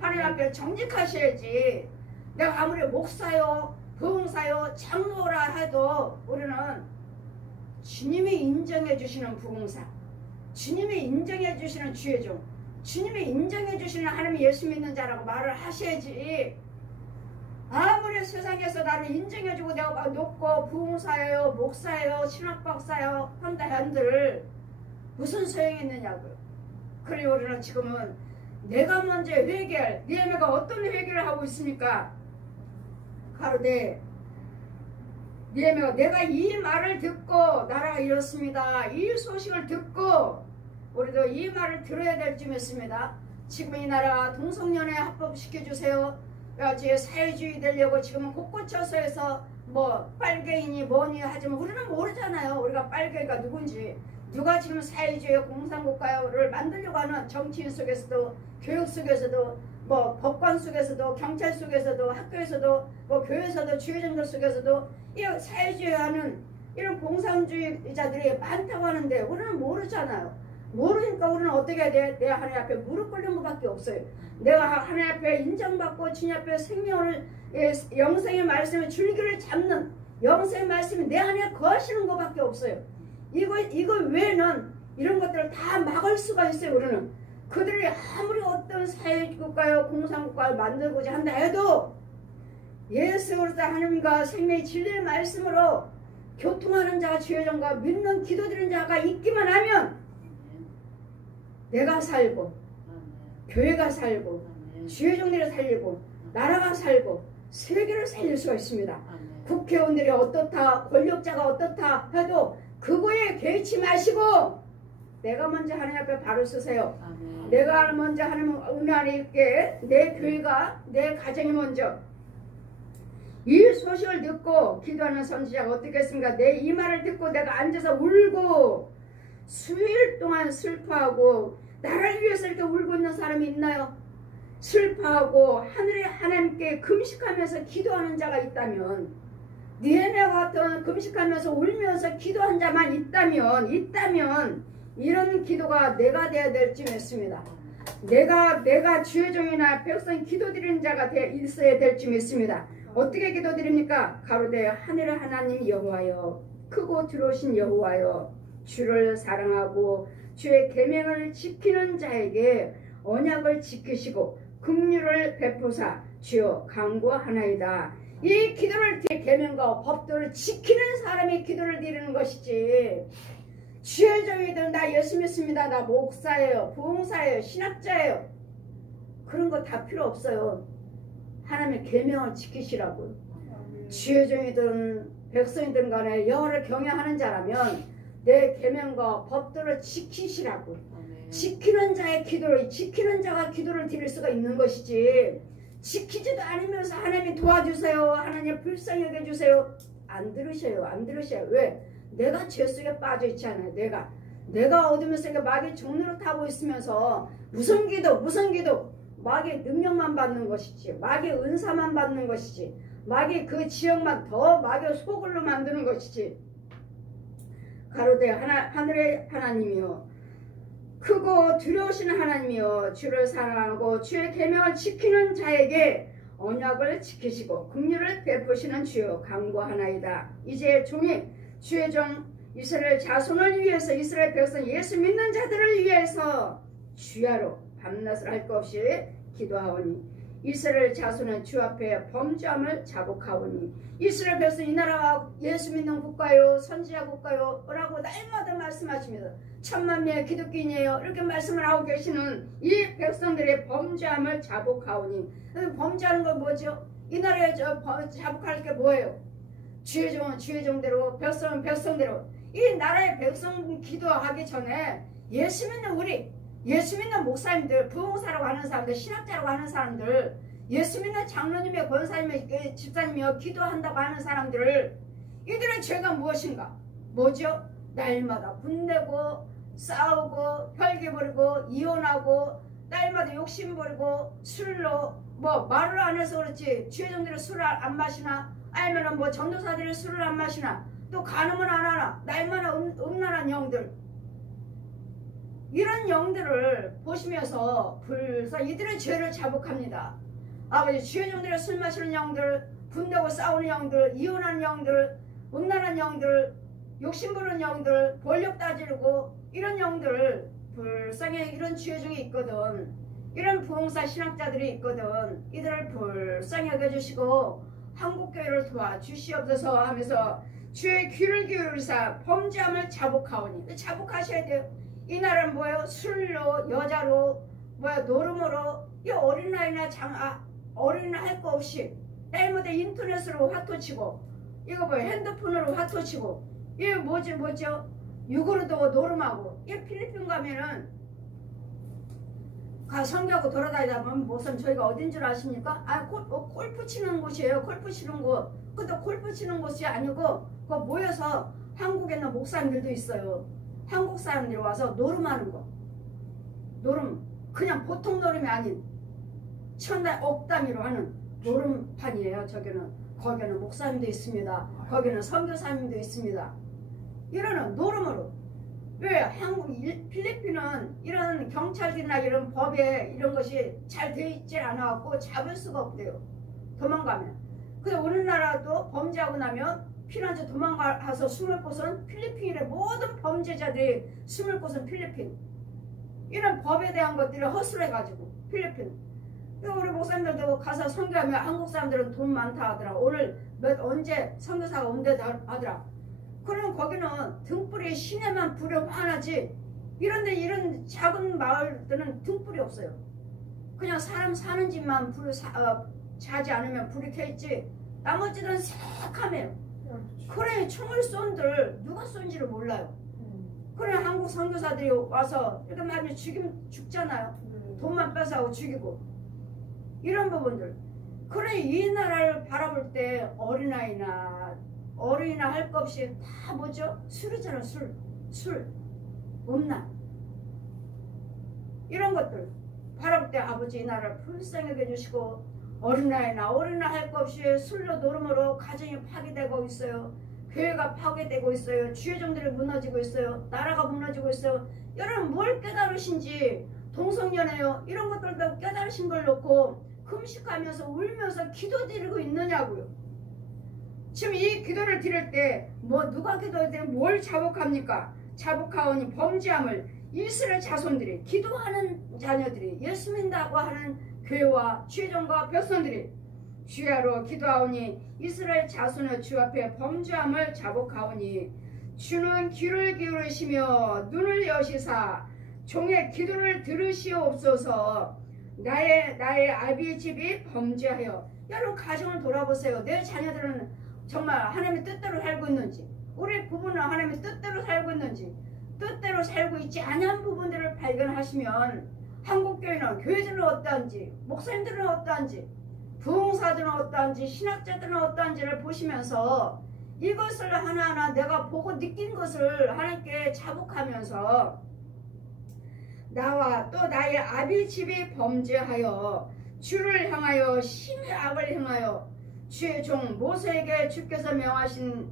하나님 앞에 정직하셔야지. 내가 아무리 목사요 부흥사요 장로라 해도 우리는 주님이 인정해 주시는 부흥사 주님이 인정해 주시는 주의종 주님이 인정해 주시는 하나님이 예수 믿는 자라고 말을 하셔야지. 아무리 세상에서 나를 인정해 주고 내가 높고 부흥사예요 목사예요 신학박사예요 한다 한들 무슨 소용이 있느냐고요. 그래 우리는 지금은 내가 먼저 회개할 니에미야가 어떤 회개를 하고 있습니까? 가로되 니에미야가 내가 이 말을 듣고 나라가 이렇습니다. 이 소식을 듣고 우리도 이 말을 들어야 될 쯤 있습니다. 지금 이 나라 동성연애 합법시켜주세요. 제 사회주의 되려고 지금은 곳곳처서에서 뭐 빨갱이니 뭐니 하지만 우리는 모르잖아요. 우리가 빨갱이가 누군지 누가 지금 사회주의 공산국가를 만들려고 하는 정치인 속에서도 교육 속에서도 뭐 법관 속에서도 경찰 속에서도 학교에서도 뭐 교회에서도 주의정들 속에서도 이 사회주의하는 이런 공산주의자들이 많다고 하는데 우리는 모르잖아요. 모르니까 우리는 어떻게 해야 돼? 내가 하나님 앞에 무릎 꿇는 것밖에 없어요. 내가 하나님 앞에 인정받고 주님 앞에 생명을 영생의 말씀을 줄기를 잡는 영생의 말씀이 내 안에 거하시는 것밖에 없어요. 이거 외에는 이런 것들을 다 막을 수가 있어요. 우리는 그들이 아무리 어떤 사회국가요 공산국가를 만들고자 한다 해도 예수 그리스도 하나님과 생명의 진리의 말씀으로 교통하는 자가 주여정과 믿는 기도드리는 자가 있기만 하면 내가 살고 교회가 살고 주여정들이 살리고 나라가 살고 세계를 살릴 수가 있습니다. 국회의원들이 어떻다 권력자가 어떻다 해도 그거에 개의치 마시고 내가 먼저 하나님 앞에 바로 서세요. 내가 먼저 하나님 은혜 안에 있게 내 교회가 내 가정이 먼저 이 소식을 듣고 기도하는 선지자가 어떻게 했습니까? 내 이 말을 듣고 내가 앉아서 울고 수일 동안 슬퍼하고 나를 위해서 이렇게 울고 있는 사람이 있나요? 슬퍼하고 하늘의 하나님께 금식하면서 기도하는 자가 있다면 니에미야 같은 금식하면서 울면서 기도한 자만 있다면 이런 기도가 내가 돼야 될 쯤 했습니다. 내가 주의 종이나 백성 기도드리는 자가 있어야 될 줄 믿습니다. 어떻게 기도드립니까? 가로되 하늘의 하나님 여호와여, 크고 들어오신 여호와여, 주를 사랑하고 주의 계명을 지키는 자에게 언약을 지키시고 긍휼을 베푸사 주여 간구하나이다. 이 기도를 계명과 법도를 지키는 사람이 기도를 드리는 것이지, 주의 종이들 나 예수 믿습니다, 나 목사예요, 부흥사예요, 신학자예요, 그런 거 다 필요 없어요. 하나님의 계명을 지키시라고. 주의 종이든 백성이든 간에 여호와를 경외하는 자라면 내 계명과 법도를 지키시라고. 지키는 자의 기도를, 지키는 자가 기도를 드릴 수가 있는 것이지, 지키지도 않으면서 하나님 도와주세요, 하나님 불쌍히 여겨주세요, 안 들으셔요. 안 들으셔요. 왜? 내가 죄 속에 빠져 있잖아요. 내가 어둠 속에 마귀의 종로를 타고 있으면서 무슨 기도 마귀의 능력만 받는 것이지, 마귀의 은사만 받는 것이지, 마귀의 그 지역만 더 마귀의 소굴로 만드는 것이지. 가로되 하늘의 하나님이여, 크고 두려우신 하나님이여, 주를 사랑하고 주의 계명을 지키는 자에게 언약을 지키시고 긍휼을 베푸시는 주여 간구하나이다. 이제 종이 주의 종 이스라엘 자손을 위해서, 이스라엘 백성 예수 믿는 자들을 위해서 주야로 밤낮을 할 것 없이 기도하오니, 이스라엘 자손은 주 앞에 범죄함을 자복하오니, 이스라엘 백성 이 나라가 예수 믿는 국가요, 선지자 국가요 라고 날마다 말씀하십니다. 천만 명의 기독교인이에요 이렇게 말씀을 하고 계시는 이 백성들의 범죄함을 자복하오니, 범죄하는 건 뭐죠? 이 나라에 자복할 게 뭐예요? 주의 종은 주의 종대로, 백성은 백성대로. 이 나라의 백성 기도하기 전에 예수 믿는 우리, 예수 믿는 목사님들, 부흥사라고 하는 사람들, 신학자라고 하는 사람들, 예수 믿는 장로님의 권사님의 집사님이여 기도한다고 하는 사람들을, 이들의 죄가 무엇인가? 뭐죠? 날마다 분내고 싸우고 혈기 부리고 이혼하고 날마다 욕심 부리고 술로, 뭐 말을 안 해서 그렇지 주의 종들은 술을 안 마시나? 아니면 뭐 전도사들이 술을 안 마시나? 또 간음은 안 하나? 날마다 음란한 영들, 이런 영들을 보시면서 불쌍히 이들의 죄를 자복합니다. 아버지, 주의 종들의 술 마시는 영들, 분내고 싸우는 영들, 이혼하는 영들, 음란한 영들, 욕심부르는 영들, 권력 따지고 이런 영들, 불쌍히 이런 주의 종이 있거든. 이런 부흥사 신학자들이 있거든. 이들을 불쌍히 여겨주시고 한국교회를 도와주시옵소서 하면서 주의 귀를 기울이사 범죄함을 자복하오니, 자복하셔야 돼요. 이 나라는 뭐예요? 술로, 여자로, 노름으로, 이 어린아이나 어린아이 할 거 없이 때마다 인터넷으로 화토치고, 이거 핸드폰으로 화토치고, 이게 뭐죠? 육으로도 노름하고. 이 필리핀 가면은 성교하고 돌아다니다 보면 무슨 저희가 어딘 줄 아십니까? 골프 치는 곳이에요. 골프 치는 곳. 근데 골프 치는 곳이 아니고 그 모여서 한국에 있는 목사님들도 있어요. 한국 사람들이 와서 노름하는 거. 노름, 그냥 보통 노름이 아닌 천달 억 단위로 하는 노름판이에요. 거기는 목사님도 있습니다. 거기는 선교사님도 있습니다. 이러는 노름으로. 왜? 필리핀은 이런 경찰들이나 이런 법에 이런 것이 잘 돼 있지 않아갖고 잡을 수가 없대요. 도망가면. 근데 우리나라도 범죄하고 나면 피난처 도망가서 숨을 곳은 필리핀의 모든 범죄자들이 숨을 곳은 필리핀. 이런 법에 대한 것들을 허술해가지고 필리핀. 우리 목사님들도 가서 선교하면 한국 사람들은 돈 많다 하더라. 오늘 언제 선교사가 온대 하더라. 그럼 거기는 등불이 시내만 불이 환하지, 이런데 이런 작은 마을들은 등불이 없어요. 그냥 사람 사는 집만 자지 않으면 불이 켜있지 나머지는 새카매요. 그래 총을 쏜들 누가 쏜지를 몰라요. 그래 한국 선교사들이 와서 이렇게 많이 죽잖아요. 돈만 뺏어가고 죽이고 이런 부분들. 그래 이 나라를 바라볼 때 어린아이나 할 것 없이 다 뭐죠? 술이잖아. 술 음란 이런 것들 바라볼 때 아버지 이 나라를 불쌍히 여겨주시고, 어린아이나 할 것 없이 술로 노름으로 가정이 파괴되고 있어요. 교회가 파괴되고 있어요. 주의 종들이 무너지고 있어요. 나라가 무너지고 있어요. 여러분 뭘 깨달으신지 동성연애요 이런 것들도 깨달으신 걸 놓고 금식하면서 울면서 기도드리고 있느냐고요. 지금 이 기도를 드릴 때 뭐 누가 기도할 때 뭘 자복합니까? 자복하오니 범죄함을 이스라엘 자손들이 기도하는 자녀들이 예수 믿는다고 하는 교회와 지회장과 백성들이 주야로 기도하오니 이스라엘 자손의 주 앞에 범죄함을 자복하오니 주는 귀를 기울이시며 눈을 여시사 종의 기도를 들으시옵소서. 나의 아비의 집이 범죄하여. 여러분 가정을 돌아보세요. 내 자녀들은 정말 하나님의 뜻대로 살고 있는지, 우리 부부는 하나님의 뜻대로 살고 있는지, 뜻대로 살고 있지 않은 부분들을 발견하시면 한국교회는 교회들은 어떠한지, 목사님들은 어떠한지, 부흥사들은 어떠한지, 신학자들은 어떠한지를 보시면서 이것을 하나하나 내가 보고 느낀 것을 하나님께 자복하면서 나와 또 나의 아비 집이 범죄하여 주를 향하여 심히 악을 행하여 주의 종 모세에게 주께서 명하신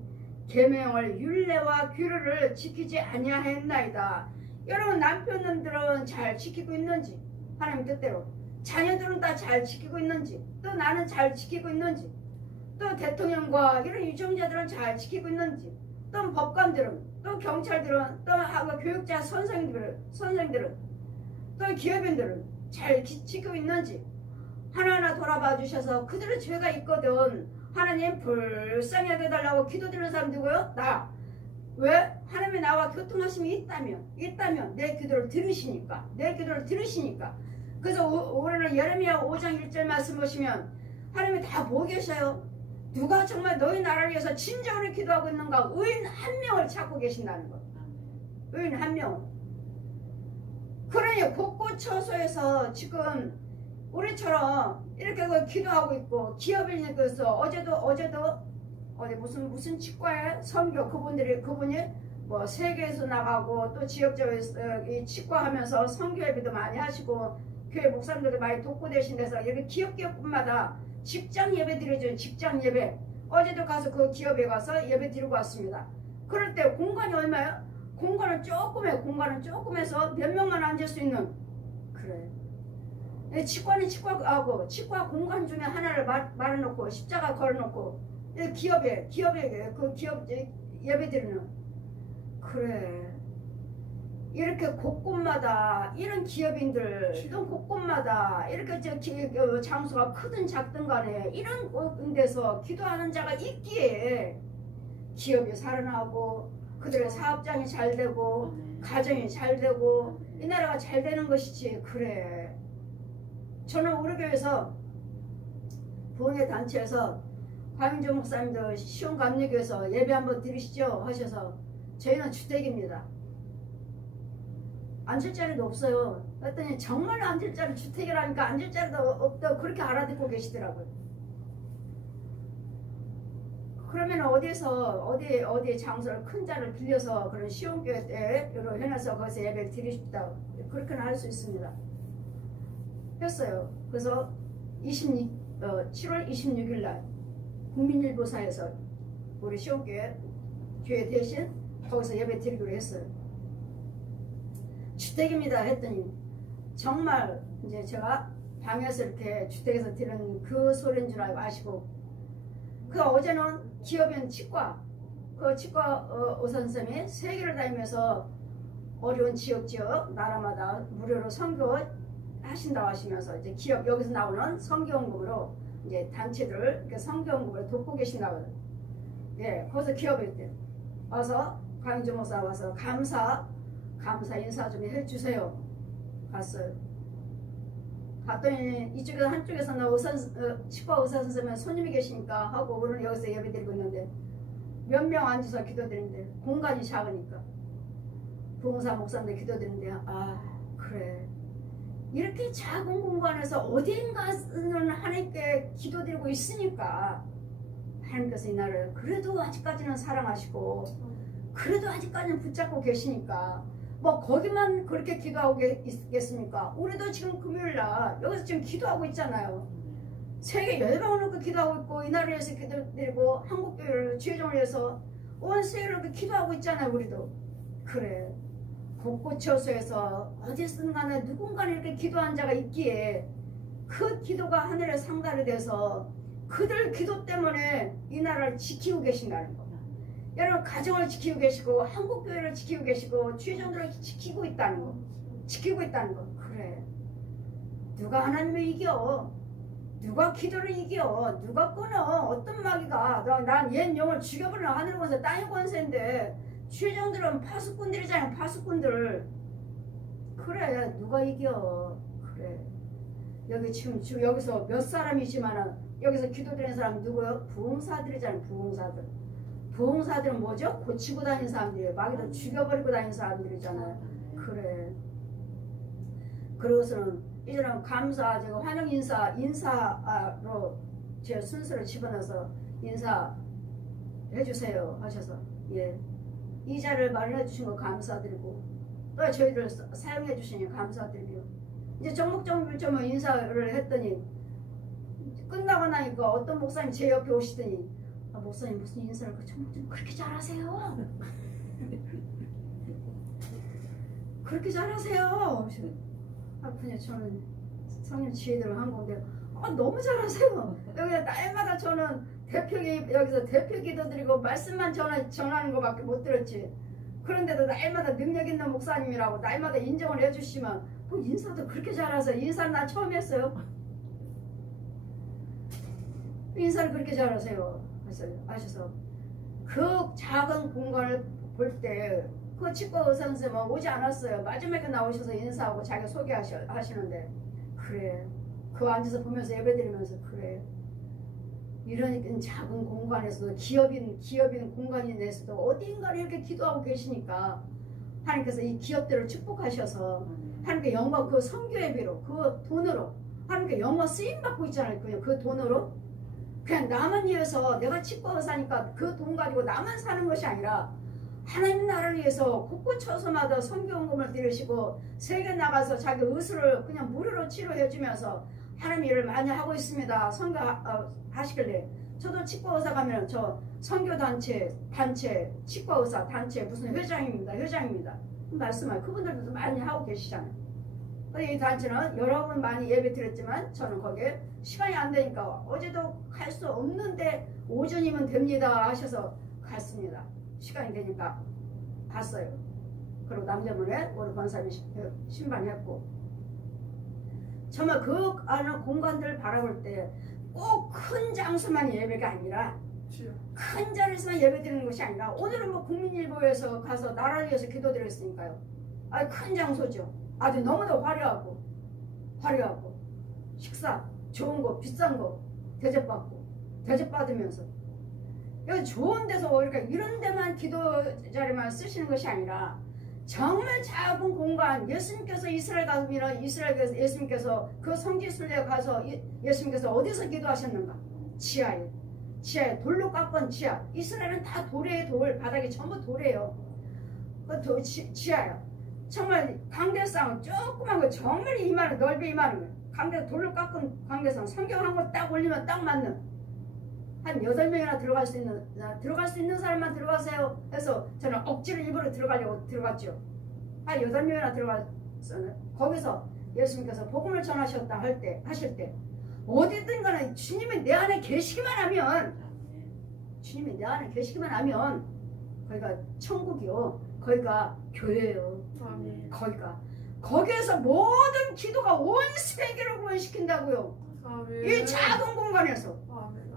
계명을 율례와 규례를 지키지 아니하였나이다. 여러분 남편들은 잘 지키고 있는지, 하나님 뜻대로 자녀들은 다 잘 지키고 있는지, 또 나는 잘 지키고 있는지, 또 대통령과 이런 유정자들은 잘 지키고 있는지, 또 법관들은, 또 경찰들은, 또 교육자 선생들은, 또 기업인들은 잘 지키고 있는지 하나하나 돌아봐 주셔서 그들의 죄가 있거든 하나님 불쌍히 여겨달라고 기도드리는 사람 누구요? 나. 왜? 하나님이 나와 교통하심이 있다면 내 기도를 들으시니까, 그래서 올해는 예레미야 5장 1절 말씀 보시면 하나님이 다 보고 계셔요. 누가 정말 너희 나라를 위해서 진정으로 기도하고 있는가? 의인 한 명을 찾고 계신다는 거. 의인 한 명. 그러니 곳곳 처소에서 지금 우리처럼 이렇게 기도하고 있고, 기업인이 그래서 어제도 어디 무슨 치과에 선교 그분이 뭐 세계에서 나가고 또 지역적으로 이 치과하면서 선교 예배도 많이 하시고 교회 목사님들도 많이 돕고 되신 데서 이렇게 기업마다 직장 예배 드려줘요. 직장 예배. 어제도 가서 그 기업에 가서 예배 드리고 왔습니다. 그럴 때 공간이 얼마야? 공간은 조금해서 몇 명만 앉을 수 있는. 그래. 치과는 치과하고 치과 공간 중에 하나를 말아놓고 십자가 걸어놓고 기업에 그 기업 예배 드리는. 그래. 이렇게 곳곳마다 이런 기업인들 이런 곳곳마다 이렇게 장소가 크든 작든 간에 이런 데서 기도하는 자가 있기에 기업이 살아나고 그들의 사업장이 잘 되고 가정이 잘 되고 이 나라가 잘 되는 것이지. 그래. 저는 우리 교회에서 부흥회 단체에서 광인조 목사님들 시온감리교에서 예배 한번 드리시죠 하셔서 저희는 주택입니다. 앉을 자리도 없어요. 그랬더니 정말 앉을 자리 주택이라니까 앉을 자리도 없다고 그렇게 알아듣고 계시더라고요. 그러면 어디 장소를 큰 자를 빌려서 그런 시온교회로 해놔서 거기서 예배를 드리십다. 그렇게는 할 수 있습니다. 했어요. 그래서 7월 26일 날 국민일보사에서 우리 시온교회 대신 거기서 예배 드리기로 했어요. 주택입니다 했더니 정말 이제 제가 방에서 이렇게 주택에서 들은 그 소리인 줄 알고 아시고, 그 어제는 기업인 치과 의사 선생님이 세계를 다니면서 어려운 지역 나라마다 무료로 선교 하신다고 하시면서 이제 기업 여기서 나오는 선교원금으로 이제 단체들을 이렇게 선교원금으로 돕고 계신다고. 예, 거기서 기업일 때 와서 강인조 목사 와서 감사 인사 좀 해주세요. 갔어요. 갔더니 이쪽에서 한쪽에서는 치과 의사 선생님 손님이 계시니까 하고 오늘 여기서 예배 드리고 있는데 몇 명 앉아서 기도드리는데 공간이 작으니까 부흥사 목사님들 기도드리는데 그래. 이렇게 작은 공간에서 어딘가는 하나님께 기도드리고 있으니까 하나님께서 이 나라를 그래도 아직까지는 사랑하시고 그래도 아직까지는 붙잡고 계시니까 뭐 거기만 그렇게 기도하고 있겠습니까? 우리도 지금 금요일날 여기서 지금 기도하고 있잖아요. 세계 열방을 놓고 기도하고 있고 이 나라를 위해서 기도드리고 한국교회를 지회정을 위해서 온 세계를 놓고 기도하고 있잖아요. 우리도. 그래. 곳곳처소에서 어디서든 간에 누군가 이렇게 기도한 자가 있기에 그 기도가 하늘에 상달이 돼서 그들 기도 때문에 이 나라를 지키고 계신다는 거. 여러분 가정을 지키고 계시고 한국교회를 지키고 계시고 주의종들을 지키고 있다는 거. 지키고 있다는 거. 그래. 누가 하나님을 이겨? 누가 기도를 이겨? 누가 끊어? 어떤 마귀가 난 옛 영을 죽여버리는 하늘 권세 땅의 권세인데 주의종들은 파수꾼들이잖아. 파수꾼들. 그래. 누가 이겨? 그래. 여기 지금 여기서 몇 사람이지만은 여기서 기도드리는 사람 누구요? 부흥사들이잖아요. 부흥사들. 부흥사들은 뭐죠? 고치고 다니는 사람들이에요. 마귀도 죽여버리고 다니는 사람들이잖아요. 그래. 그러고서는 이제는 감사, 제가 환영 인사로 제 순서를 집어넣어서 인사해주세요 하셔서 예. 이 자리를 마련해 주신 거 감사드리고 또 저희를 사용해 주시니 감사드리고 이제 정목정물점을 인사를 했더니 끝나고 나니까 어떤 목사님 제 옆에 오시더니 아, 목사님 무슨 인사를 정목점 그렇게 잘하세요? 그렇게 잘하세요? 아 그냥 저는 성령 지혜대로 한 건데 아 너무 잘하세요. 여기 날마다 저는 여기서 대표 기도드리고 말씀만 전하는 거밖에 못 들었지. 그런데도 날마다 능력 있는 목사님이라고 날마다 인정을 해주시면 뭐 인사도 그렇게 잘하세요. 인사를 난 처음 했어요. 인사를 그렇게 잘하세요. 하셔서 그 작은 공간을 볼 때 그 치과 의사 선생님은 오지 않았어요. 마지막에 나오셔서 인사하고 자기 소개하시는데 그래. 그 앉아서 보면서 예배드리면서 그래. 이런 작은 공간에서도 기업인 공간이 내에서도 어딘가를 이렇게 기도하고 계시니까 하나님께서 이 기업들을 축복하셔서 하나님께 영광 그 선교 예비로 그 돈으로 하나님께 영광 쓰임 받고 있잖아요. 그 돈으로 그냥 나만 위해서 내가 치과 의사니까 그 돈 가지고 나만 사는 것이 아니라 하나님 나라를 위해서 곳곳처소마다 선교원금을 들으시고 세계 나가서 자기 의술을 그냥 무료로 치료해 주면서 하나님 일을 많이 하고 있습니다. 선교 하시길래 저도 치과 의사 가면 저 선교 단체 치과 의사 단체 무슨 회장입니다. 말씀을 그분들도 많이 하고 계시잖아요. 이 단체는 여러 번 많이 예배 드렸지만 저는 거기에 시간이 안 되니까 어제도 갈 수 없는데 오전이면 됩니다 하셔서 갔습니다. 시간이 되니까 갔어요. 그리고 남대문에 우리 권사님이 신방했고 정말 그 안에 공간들을 바라볼 때 꼭 큰 장소만 예배가 아니라 큰 자리에서만 예배 드리는 것이 아니라 오늘은 뭐 국민일보에서 가서 나라를 위해서 기도드렸으니까요. 아주 큰 장소죠. 아주 너무나 화려하고 식사 좋은 거 비싼 거 대접받으면서 여기 좋은 데서 이런 데만 기도 자리만 쓰시는 것이 아니라 정말 작은 공간 예수님께서 이스라엘 가면 예수님께서 그 성지 순례에 가서 예수님께서 어디서 기도하셨는가? 지하에 돌로 깎은 지하. 이스라엘은 다 돌이에요. 돌 바닥이 전부 돌이에요. 그 지하야. 정말 강대상 조그만 거 정말 이만한 넓이 이만한 거 강대 돌로 깎은 강대상 성경 한 거 딱 올리면 딱 맞는 한 8명이나 들어갈 수 있는 사람만 들어가세요 해서 저는 억지로 일부러 들어가려고 들어갔죠. 한 8명이나 들어갔어요. 거기서 예수님께서 복음을 전하셨다 하실 때 어디든 간에 주님이 내 안에 계시기만 하면 거기가 천국이요. 거기가 교회예요. 거기에서 모든 기도가 온 세계를 구원시킨다고요.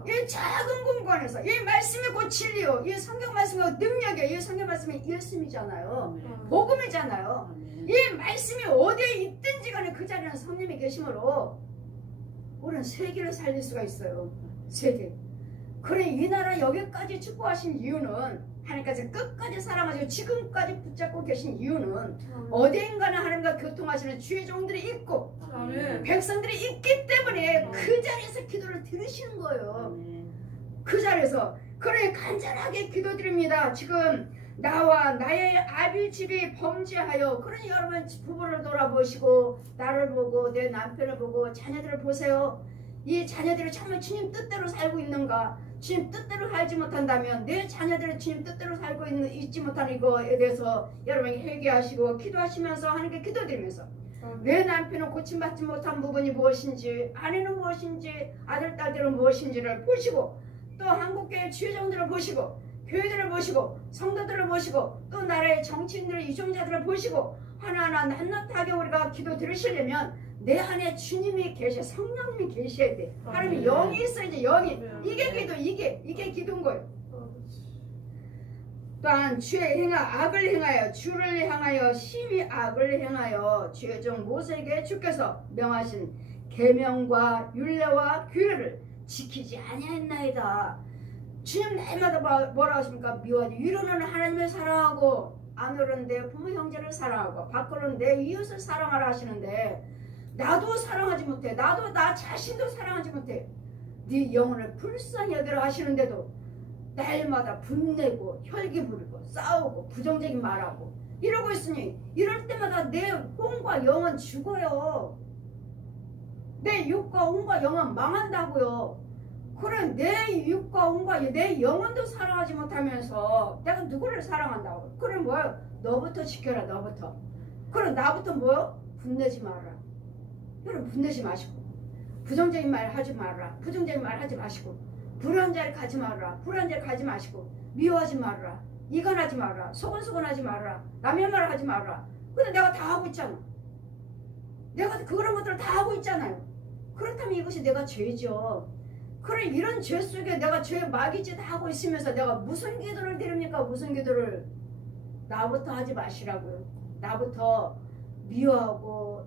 이 작은 공간에서 이 말씀이 곧 진리요. 이 성경 말씀이 능력이요. 이 성경 말씀이 예수님이잖아요. 복음이잖아요. 이 말씀이 어디에 있든지 간에 그 자리는 성령이 계심으로 우리는 세계를 살릴 수가 있어요. 세계. 그래 이 나라 여기까지 축복하신 이유는 하나님께서 끝까지 사랑하시고 지금까지 붙잡고 계신 이유는 어디인가는 하나님과 교통하시는 주의 종들이 있고 백성들이 있기 때문에 그 자리에서 기도를 들으시는 거예요. 그 자리에서 그래 간절하게 기도드립니다. 지금 나와 나의 아비 집이 범죄하여 그러니 여러분 부부를 돌아보시고 나를 보고 내 남편을 보고 자녀들을 보세요. 이 자녀들이 정말 주님 뜻대로 살고 있는가? 주님 뜻대로 살지 못한다면 내 자녀들이 주님 뜻대로 살고 있지 못하는 이거에 대해서 여러분이 회개하시고 기도하시면서 하나님께 기도드리면서 내 남편은 고침받지 못한 부분이 무엇인지, 아내는 무엇인지, 아들 딸들은 무엇인지를 보시고, 또 한국교회 주회장들을 보시고, 교회들을 보시고, 성도들을 보시고, 또 나라의 정치인들, 이종자들을 보시고, 하나하나 낱낱하게 우리가 기도 들으시려면 내 안에 주님이 계셔, 성령님이 계셔야 돼. 하나님이 영이 있어야지. 영이. 이게 기도, 이게 기도인 거예요. 또한 주의 악을 행하여 주를 향하여 심히 악을 행하여 주의 종 모세에게 주께서 명하신 계명과 율례와 규례를 지키지 아니하였나이다. 주님 날마다 뭐라 하십니까? 미워하지. 위로는 하나님을 사랑하고, 안으로는 내 부모 형제를 사랑하고, 밖으로는 내 이웃을 사랑하라 하시는데, 나도 사랑하지 못해. 나도 나 자신도 사랑하지 못해. 네 영혼을 불쌍히 여기라 하시는데도 날마다 분내고 혈기 부리고 싸우고 부정적인 말하고 이러고 있으니, 이럴 때마다 내 혼과 영은 죽어요. 내 육과 혼과 영은 망한다고요. 그래, 내 육과 혼과 내 영혼도 사랑하지 못하면서 내가 누구를 사랑한다고? 그래, 뭐야? 너부터 지켜라. 너부터. 그래, 나부터 뭐요? 분내지 마라. 여러분, 분내지 마시고, 부정적인 말 하지 말라. 부정적인 말 하지 마시고, 불의한 자리 가지 말라. 불의한 자리 가지 마시고, 미워하지 말라. 이간하지 말라. 소곤소곤하지 말라. 남의 말 하지 말라. 근데 내가 다 하고 있잖아. 내가 그런 것들을 다 하고 있잖아요. 그렇다면 이것이 내가 죄죠. 그래, 이런 죄 속에 내가 죄 마귀짓 하고 있으면서 내가 무슨 기도를 드립니까? 무슨 기도를? 나부터 하지 마시라고요. 나부터 미워하고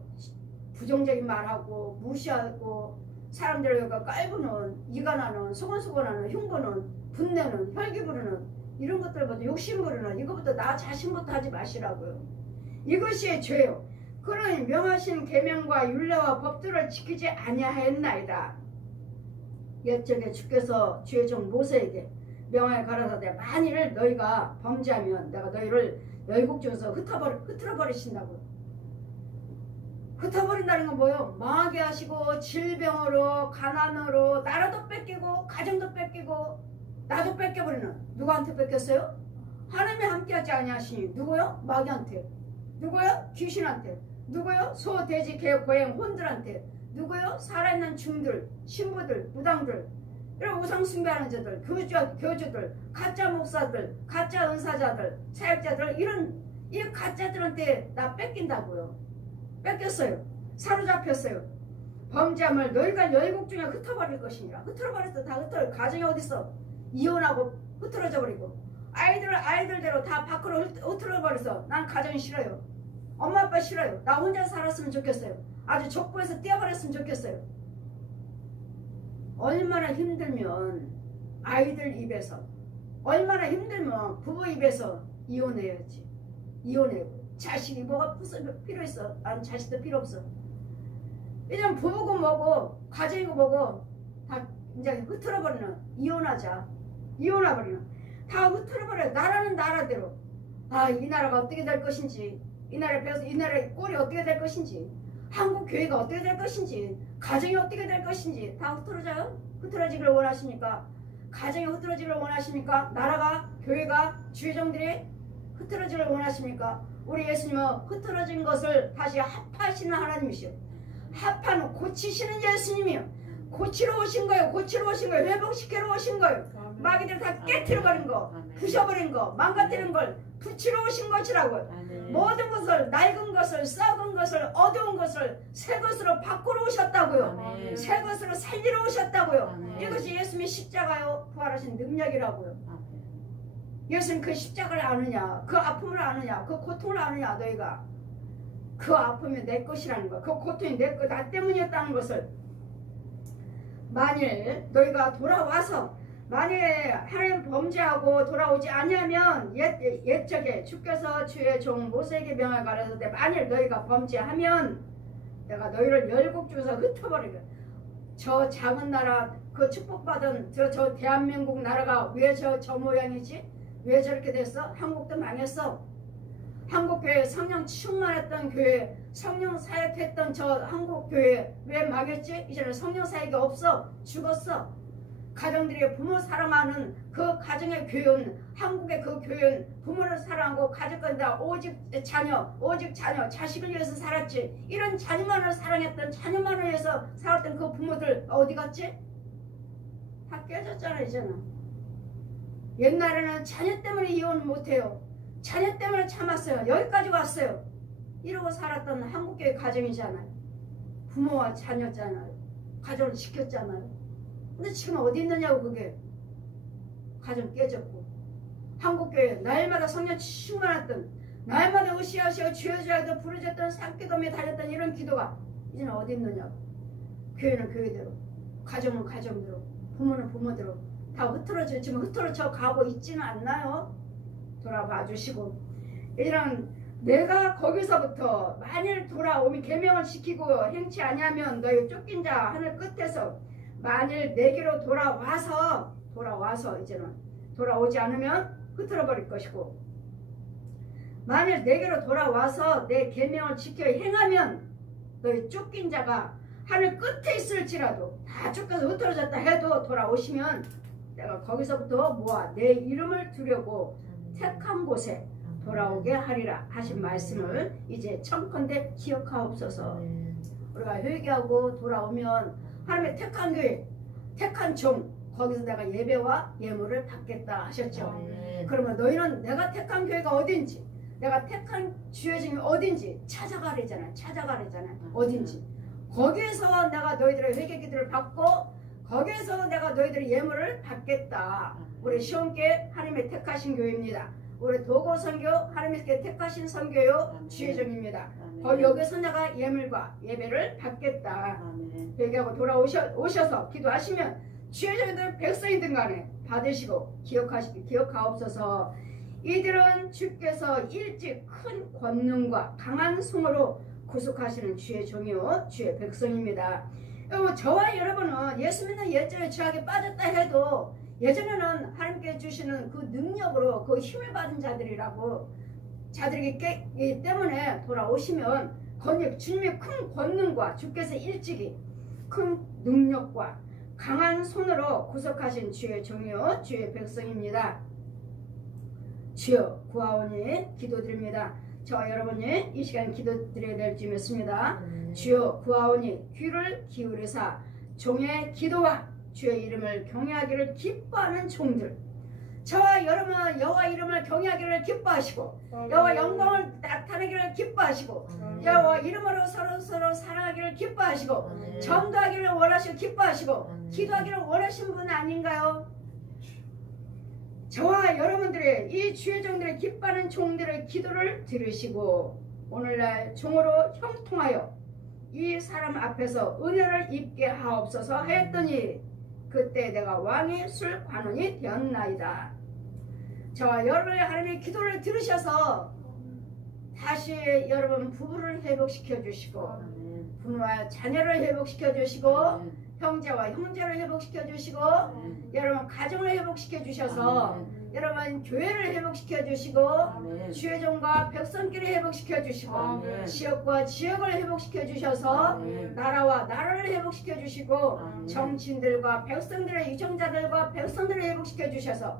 부정적인 말하고 무시하고 사람들을 깔보는, 이간하는, 소곤소곤하는, 흉보는, 분내는, 혈기 부르는 이런 것들부터, 욕심 부르는 이것부터 나 자신부터 하지 마시라고요. 이것이 죄요. 그러니 명하신 계명과 율례와 법들을 지키지 아니하였나이다. 옛적에 주께서 주의 종 모세에게 명하여 가라사대, 만일 너희가 범죄하면 내가 너희를 열국 중에서 흩어버리신다고. 흩어버린다는 건 뭐예요? 망하게 하시고 질병으로, 가난으로, 나라도 뺏기고 가정도 뺏기고 나도 뺏겨버리는. 누구한테 뺏겼어요? 하나님이 함께하지 아니하시니. 누구요? 마귀한테. 누구요? 귀신한테. 누구요? 소, 돼지, 개, 고양, 혼들한테. 누구요? 살아있는 중들, 신부들, 무당들, 이런 우상 숭배하는 자들, 교주들, 가짜 목사들, 가짜 은사자들, 사역자들, 이런 이 가짜들한테 나 뺏긴다고요. 뺏겼어요. 사로잡혔어요. 범죄함을 너희가 열국 중에 흩어버릴 것이니라. 흩어버렸어. 다 흩어져. 가정이 어딨어? 이혼하고 흩어져 버리고, 아이들대로 다 밖으로 흩어버렸어. 난 가정이 싫어요. 엄마 아빠 싫어요. 나 혼자 살았으면 좋겠어요. 아주 족보에서 떼어버렸으면 좋겠어요. 얼마나 힘들면 아이들 입에서, 얼마나 힘들면 부부 입에서 이혼해야지. 이혼해고. 자식이 뭐가 필요 있어? 난 자식도 필요 없어. 이제 부부고 뭐고 가정이고 뭐고 다 이제 흐트러버리는, 이혼하자. 이혼해버리는. 다 흐트러버려. 나라는 나라대로. 아, 이 나라가 어떻게 될 것인지, 이 나라에 배워서 이 나라의 꼴이 어떻게 될 것인지, 한국 교회가 어떻게 될 것인지, 가정이 어떻게 될 것인지 다 흐트러져요? 흐트러지기를 원하십니까? 가정이 흐트러지기를 원하십니까? 나라가, 교회가, 주의정들이 흐트러지기를 원하십니까? 우리 예수님은 흐트러진 것을 다시 합하시는 하나님이시오. 합하는, 고치시는 예수님이요. 고치러 오신 거예요. 고치러 오신 거예요. 회복시키러 오신 거예요. 마귀들 다 깨트려버린 거, 부셔버린 거, 망가뜨린 걸 붙이러 오신 것이라고요. 모든 것을, 낡은 것을, 썩은 것을, 어두운 것을 새 것으로 바꾸러 오셨다고요. 새 것으로 살리러 오셨다고요. 이것이 예수님의 십자가요, 부활하신 능력이라고요. 예수님 그 십자가를 아느냐, 그 아픔을 아느냐, 그 고통을 아느냐. 너희가 그 아픔이 내 것이라는 거, 그 고통이 나 때문이었다는 것을, 만일 너희가 돌아와서, 만일에 하나님 범죄하고 돌아오지 아니하면, 옛적에 주께서 주의 종 모세에게 명하여 가라사대, 만일 너희가 범죄하면 내가 너희를 열국 중에서 흩어버리게. 저 작은 나라, 그 축복받은 저 대한민국 나라가 왜 저 모양이지? 왜 저렇게 됐어? 한국도 망했어. 한국교회 성령 충만했던 교회, 성령 사역했던 저 한국 교회 왜 망했지? 이제는 성령 사역이 없어. 죽었어. 가정들이 부모 사랑하는 그 가정의 교회는, 한국의 그 교회는 부모를 사랑하고 가족과 오직 자녀, 자식을 위해서 살았지. 이런 자녀만을 사랑했던, 자녀만을 위해서 살았던 그 부모들 어디 갔지? 다 깨졌잖아. 이제는. 옛날에는 자녀 때문에 이혼 못해요. 자녀 때문에 참았어요. 여기까지 왔어요. 이러고 살았던 한국교회 가정이잖아요. 부모와 자녀잖아요. 가정을 지켰잖아요. 근데 지금 어디 있느냐고. 그게 가정 깨졌고, 한국교회 날마다 성령 충만했던, 날마다 으쌰으쌰 주여주여도 부르짖던, 산기도며 다녔던 이런 기도가 이제는 어디 있느냐고. 교회는 교회대로, 가정은 가정대로, 부모는 부모대로 다 흐트러져, 지금 흐트러져 가고 있지는 않나요? 돌아봐 주시고, 이런 내가 거기서부터 만일 돌아오면 계명을 지키고 행치 아니하면 너희 쫓긴 자 하늘 끝에서 만일 내게로 돌아와서 이제는 돌아오지 않으면 흐트러 버릴 것이고, 만일 내게로 돌아와서 내 계명을 지켜 행하면 너희 쫓긴 자가 하늘 끝에 있을지라도 다 쫓겨서 흐트러졌다 해도 돌아오시면 내가 거기서부터 모아 내 이름을 두려고 택한 곳에 돌아오게 하리라 하신 말씀을 이제 청컨대 기억하옵소서. 우리가 회개하고 돌아오면 하나님의 택한 교회, 택한 종, 거기서 내가 예배와 예물을 받겠다 하셨죠. 그러면 너희는 내가 택한 교회가 어딘지, 내가 택한 주여짐이 어딘지 찾아가래잖아요. 어딘지. 거기에서 내가 너희들의 회개 기도를 받고, 거기에서 내가 너희들의 예물을 받겠다. 우리 시온교회 하나님의 택하신 교회입니다. 우리 도고 선교 하나님께 택하신 선교요 주의정입니다. 여기서 내가 예물과 예배를 받겠다. 회개하고 돌아오셔서 기도하시면 주의정이든 백성이든 간에 받으시고 기억하옵소서. 이들은 주께서 일찍 큰 권능과 강한 손으로 구속하시는 주의 종이요 주의 백성입니다. 저와 여러분은 예수 믿는 옛전에 죄악에 빠졌다 해도 예전에는 하나님께 주시는 그 능력으로 그 힘을 받은 자들이기 때문에 돌아오시면 주님의 큰 권능과 주께서 일찍이 큰 능력과 강한 손으로 구속하신 주의 종이요 주의 백성입니다. 주여 구하오니 기도드립니다. 저와 여러분이 이 시간 기도드려야 될 쯤이었습니다. 주여 구하오니 귀를 기울이사 종의 기도와 주의 이름을 경외하기를 기뻐하는 종들, 저와 여러분 여호와 이름을 경외하기를 기뻐하시고 여호와 영광을 나타내기를 기뻐하시고 여호와 이름으로 서로 사랑하기를 기뻐하시고 전도하기를 원하시고 기뻐하시고 기도하기를 원하시는 분 아닌가요? 저와 여러분들의 이 주의 종들의 기뻐하는 종들의 기도를 들으시고 오늘날 종으로 형통하여 이 사람 앞에서 은혜를 입게 하옵소서 하였더니 그때 내가 왕의 술 관원이 되었나이다. 저와 여러분의 하나님의 기도를 들으셔서 다시 여러분 부부를 회복시켜 주시고 부모와 자녀를 회복시켜 주시고 형제와 형제를 회복시켜 주시고 여러분 가정을 회복시켜 주셔서 여러분 교회를 회복시켜 주시고 주의 종과 백성끼리 회복시켜 주시고 지역과 지역을 회복시켜 주셔서 나라와 나라를 회복시켜 주시고 정치인들과 백성들의 유정자들과 백성들을 회복시켜 주셔서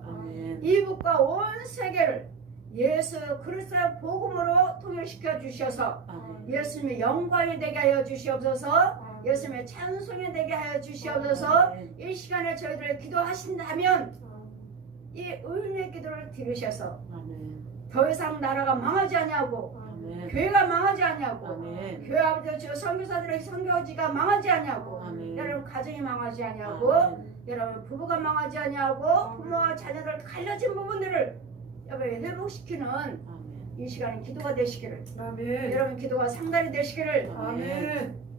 이북과 온 세계를 예수 그리스도의 복음으로 통일시켜 주셔서 예수님의 영광이 되게 하여 주시옵소서. 예수님의 찬송이 되게 하여 주시옵소서. 이 시간에 저희들 기도하신다면 이 의인의 기도를 들으셔서 더 이상 나라가 망하지 아니하고 교회가 망하지 아니하고 교회 아버지 선교사들의 선교지가 망하지 아니하고 여러분 가정이 망하지 아니하고 여러분 부부가 망하지 아니하고 부모와 자녀들 갈라진 부분들을 여러분 회복시키는 이 시간에 기도가 되시기를 여러분 기도가 상달이 되시기를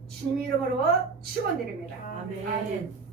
주님 이름으로 축원드립니다. 아멘.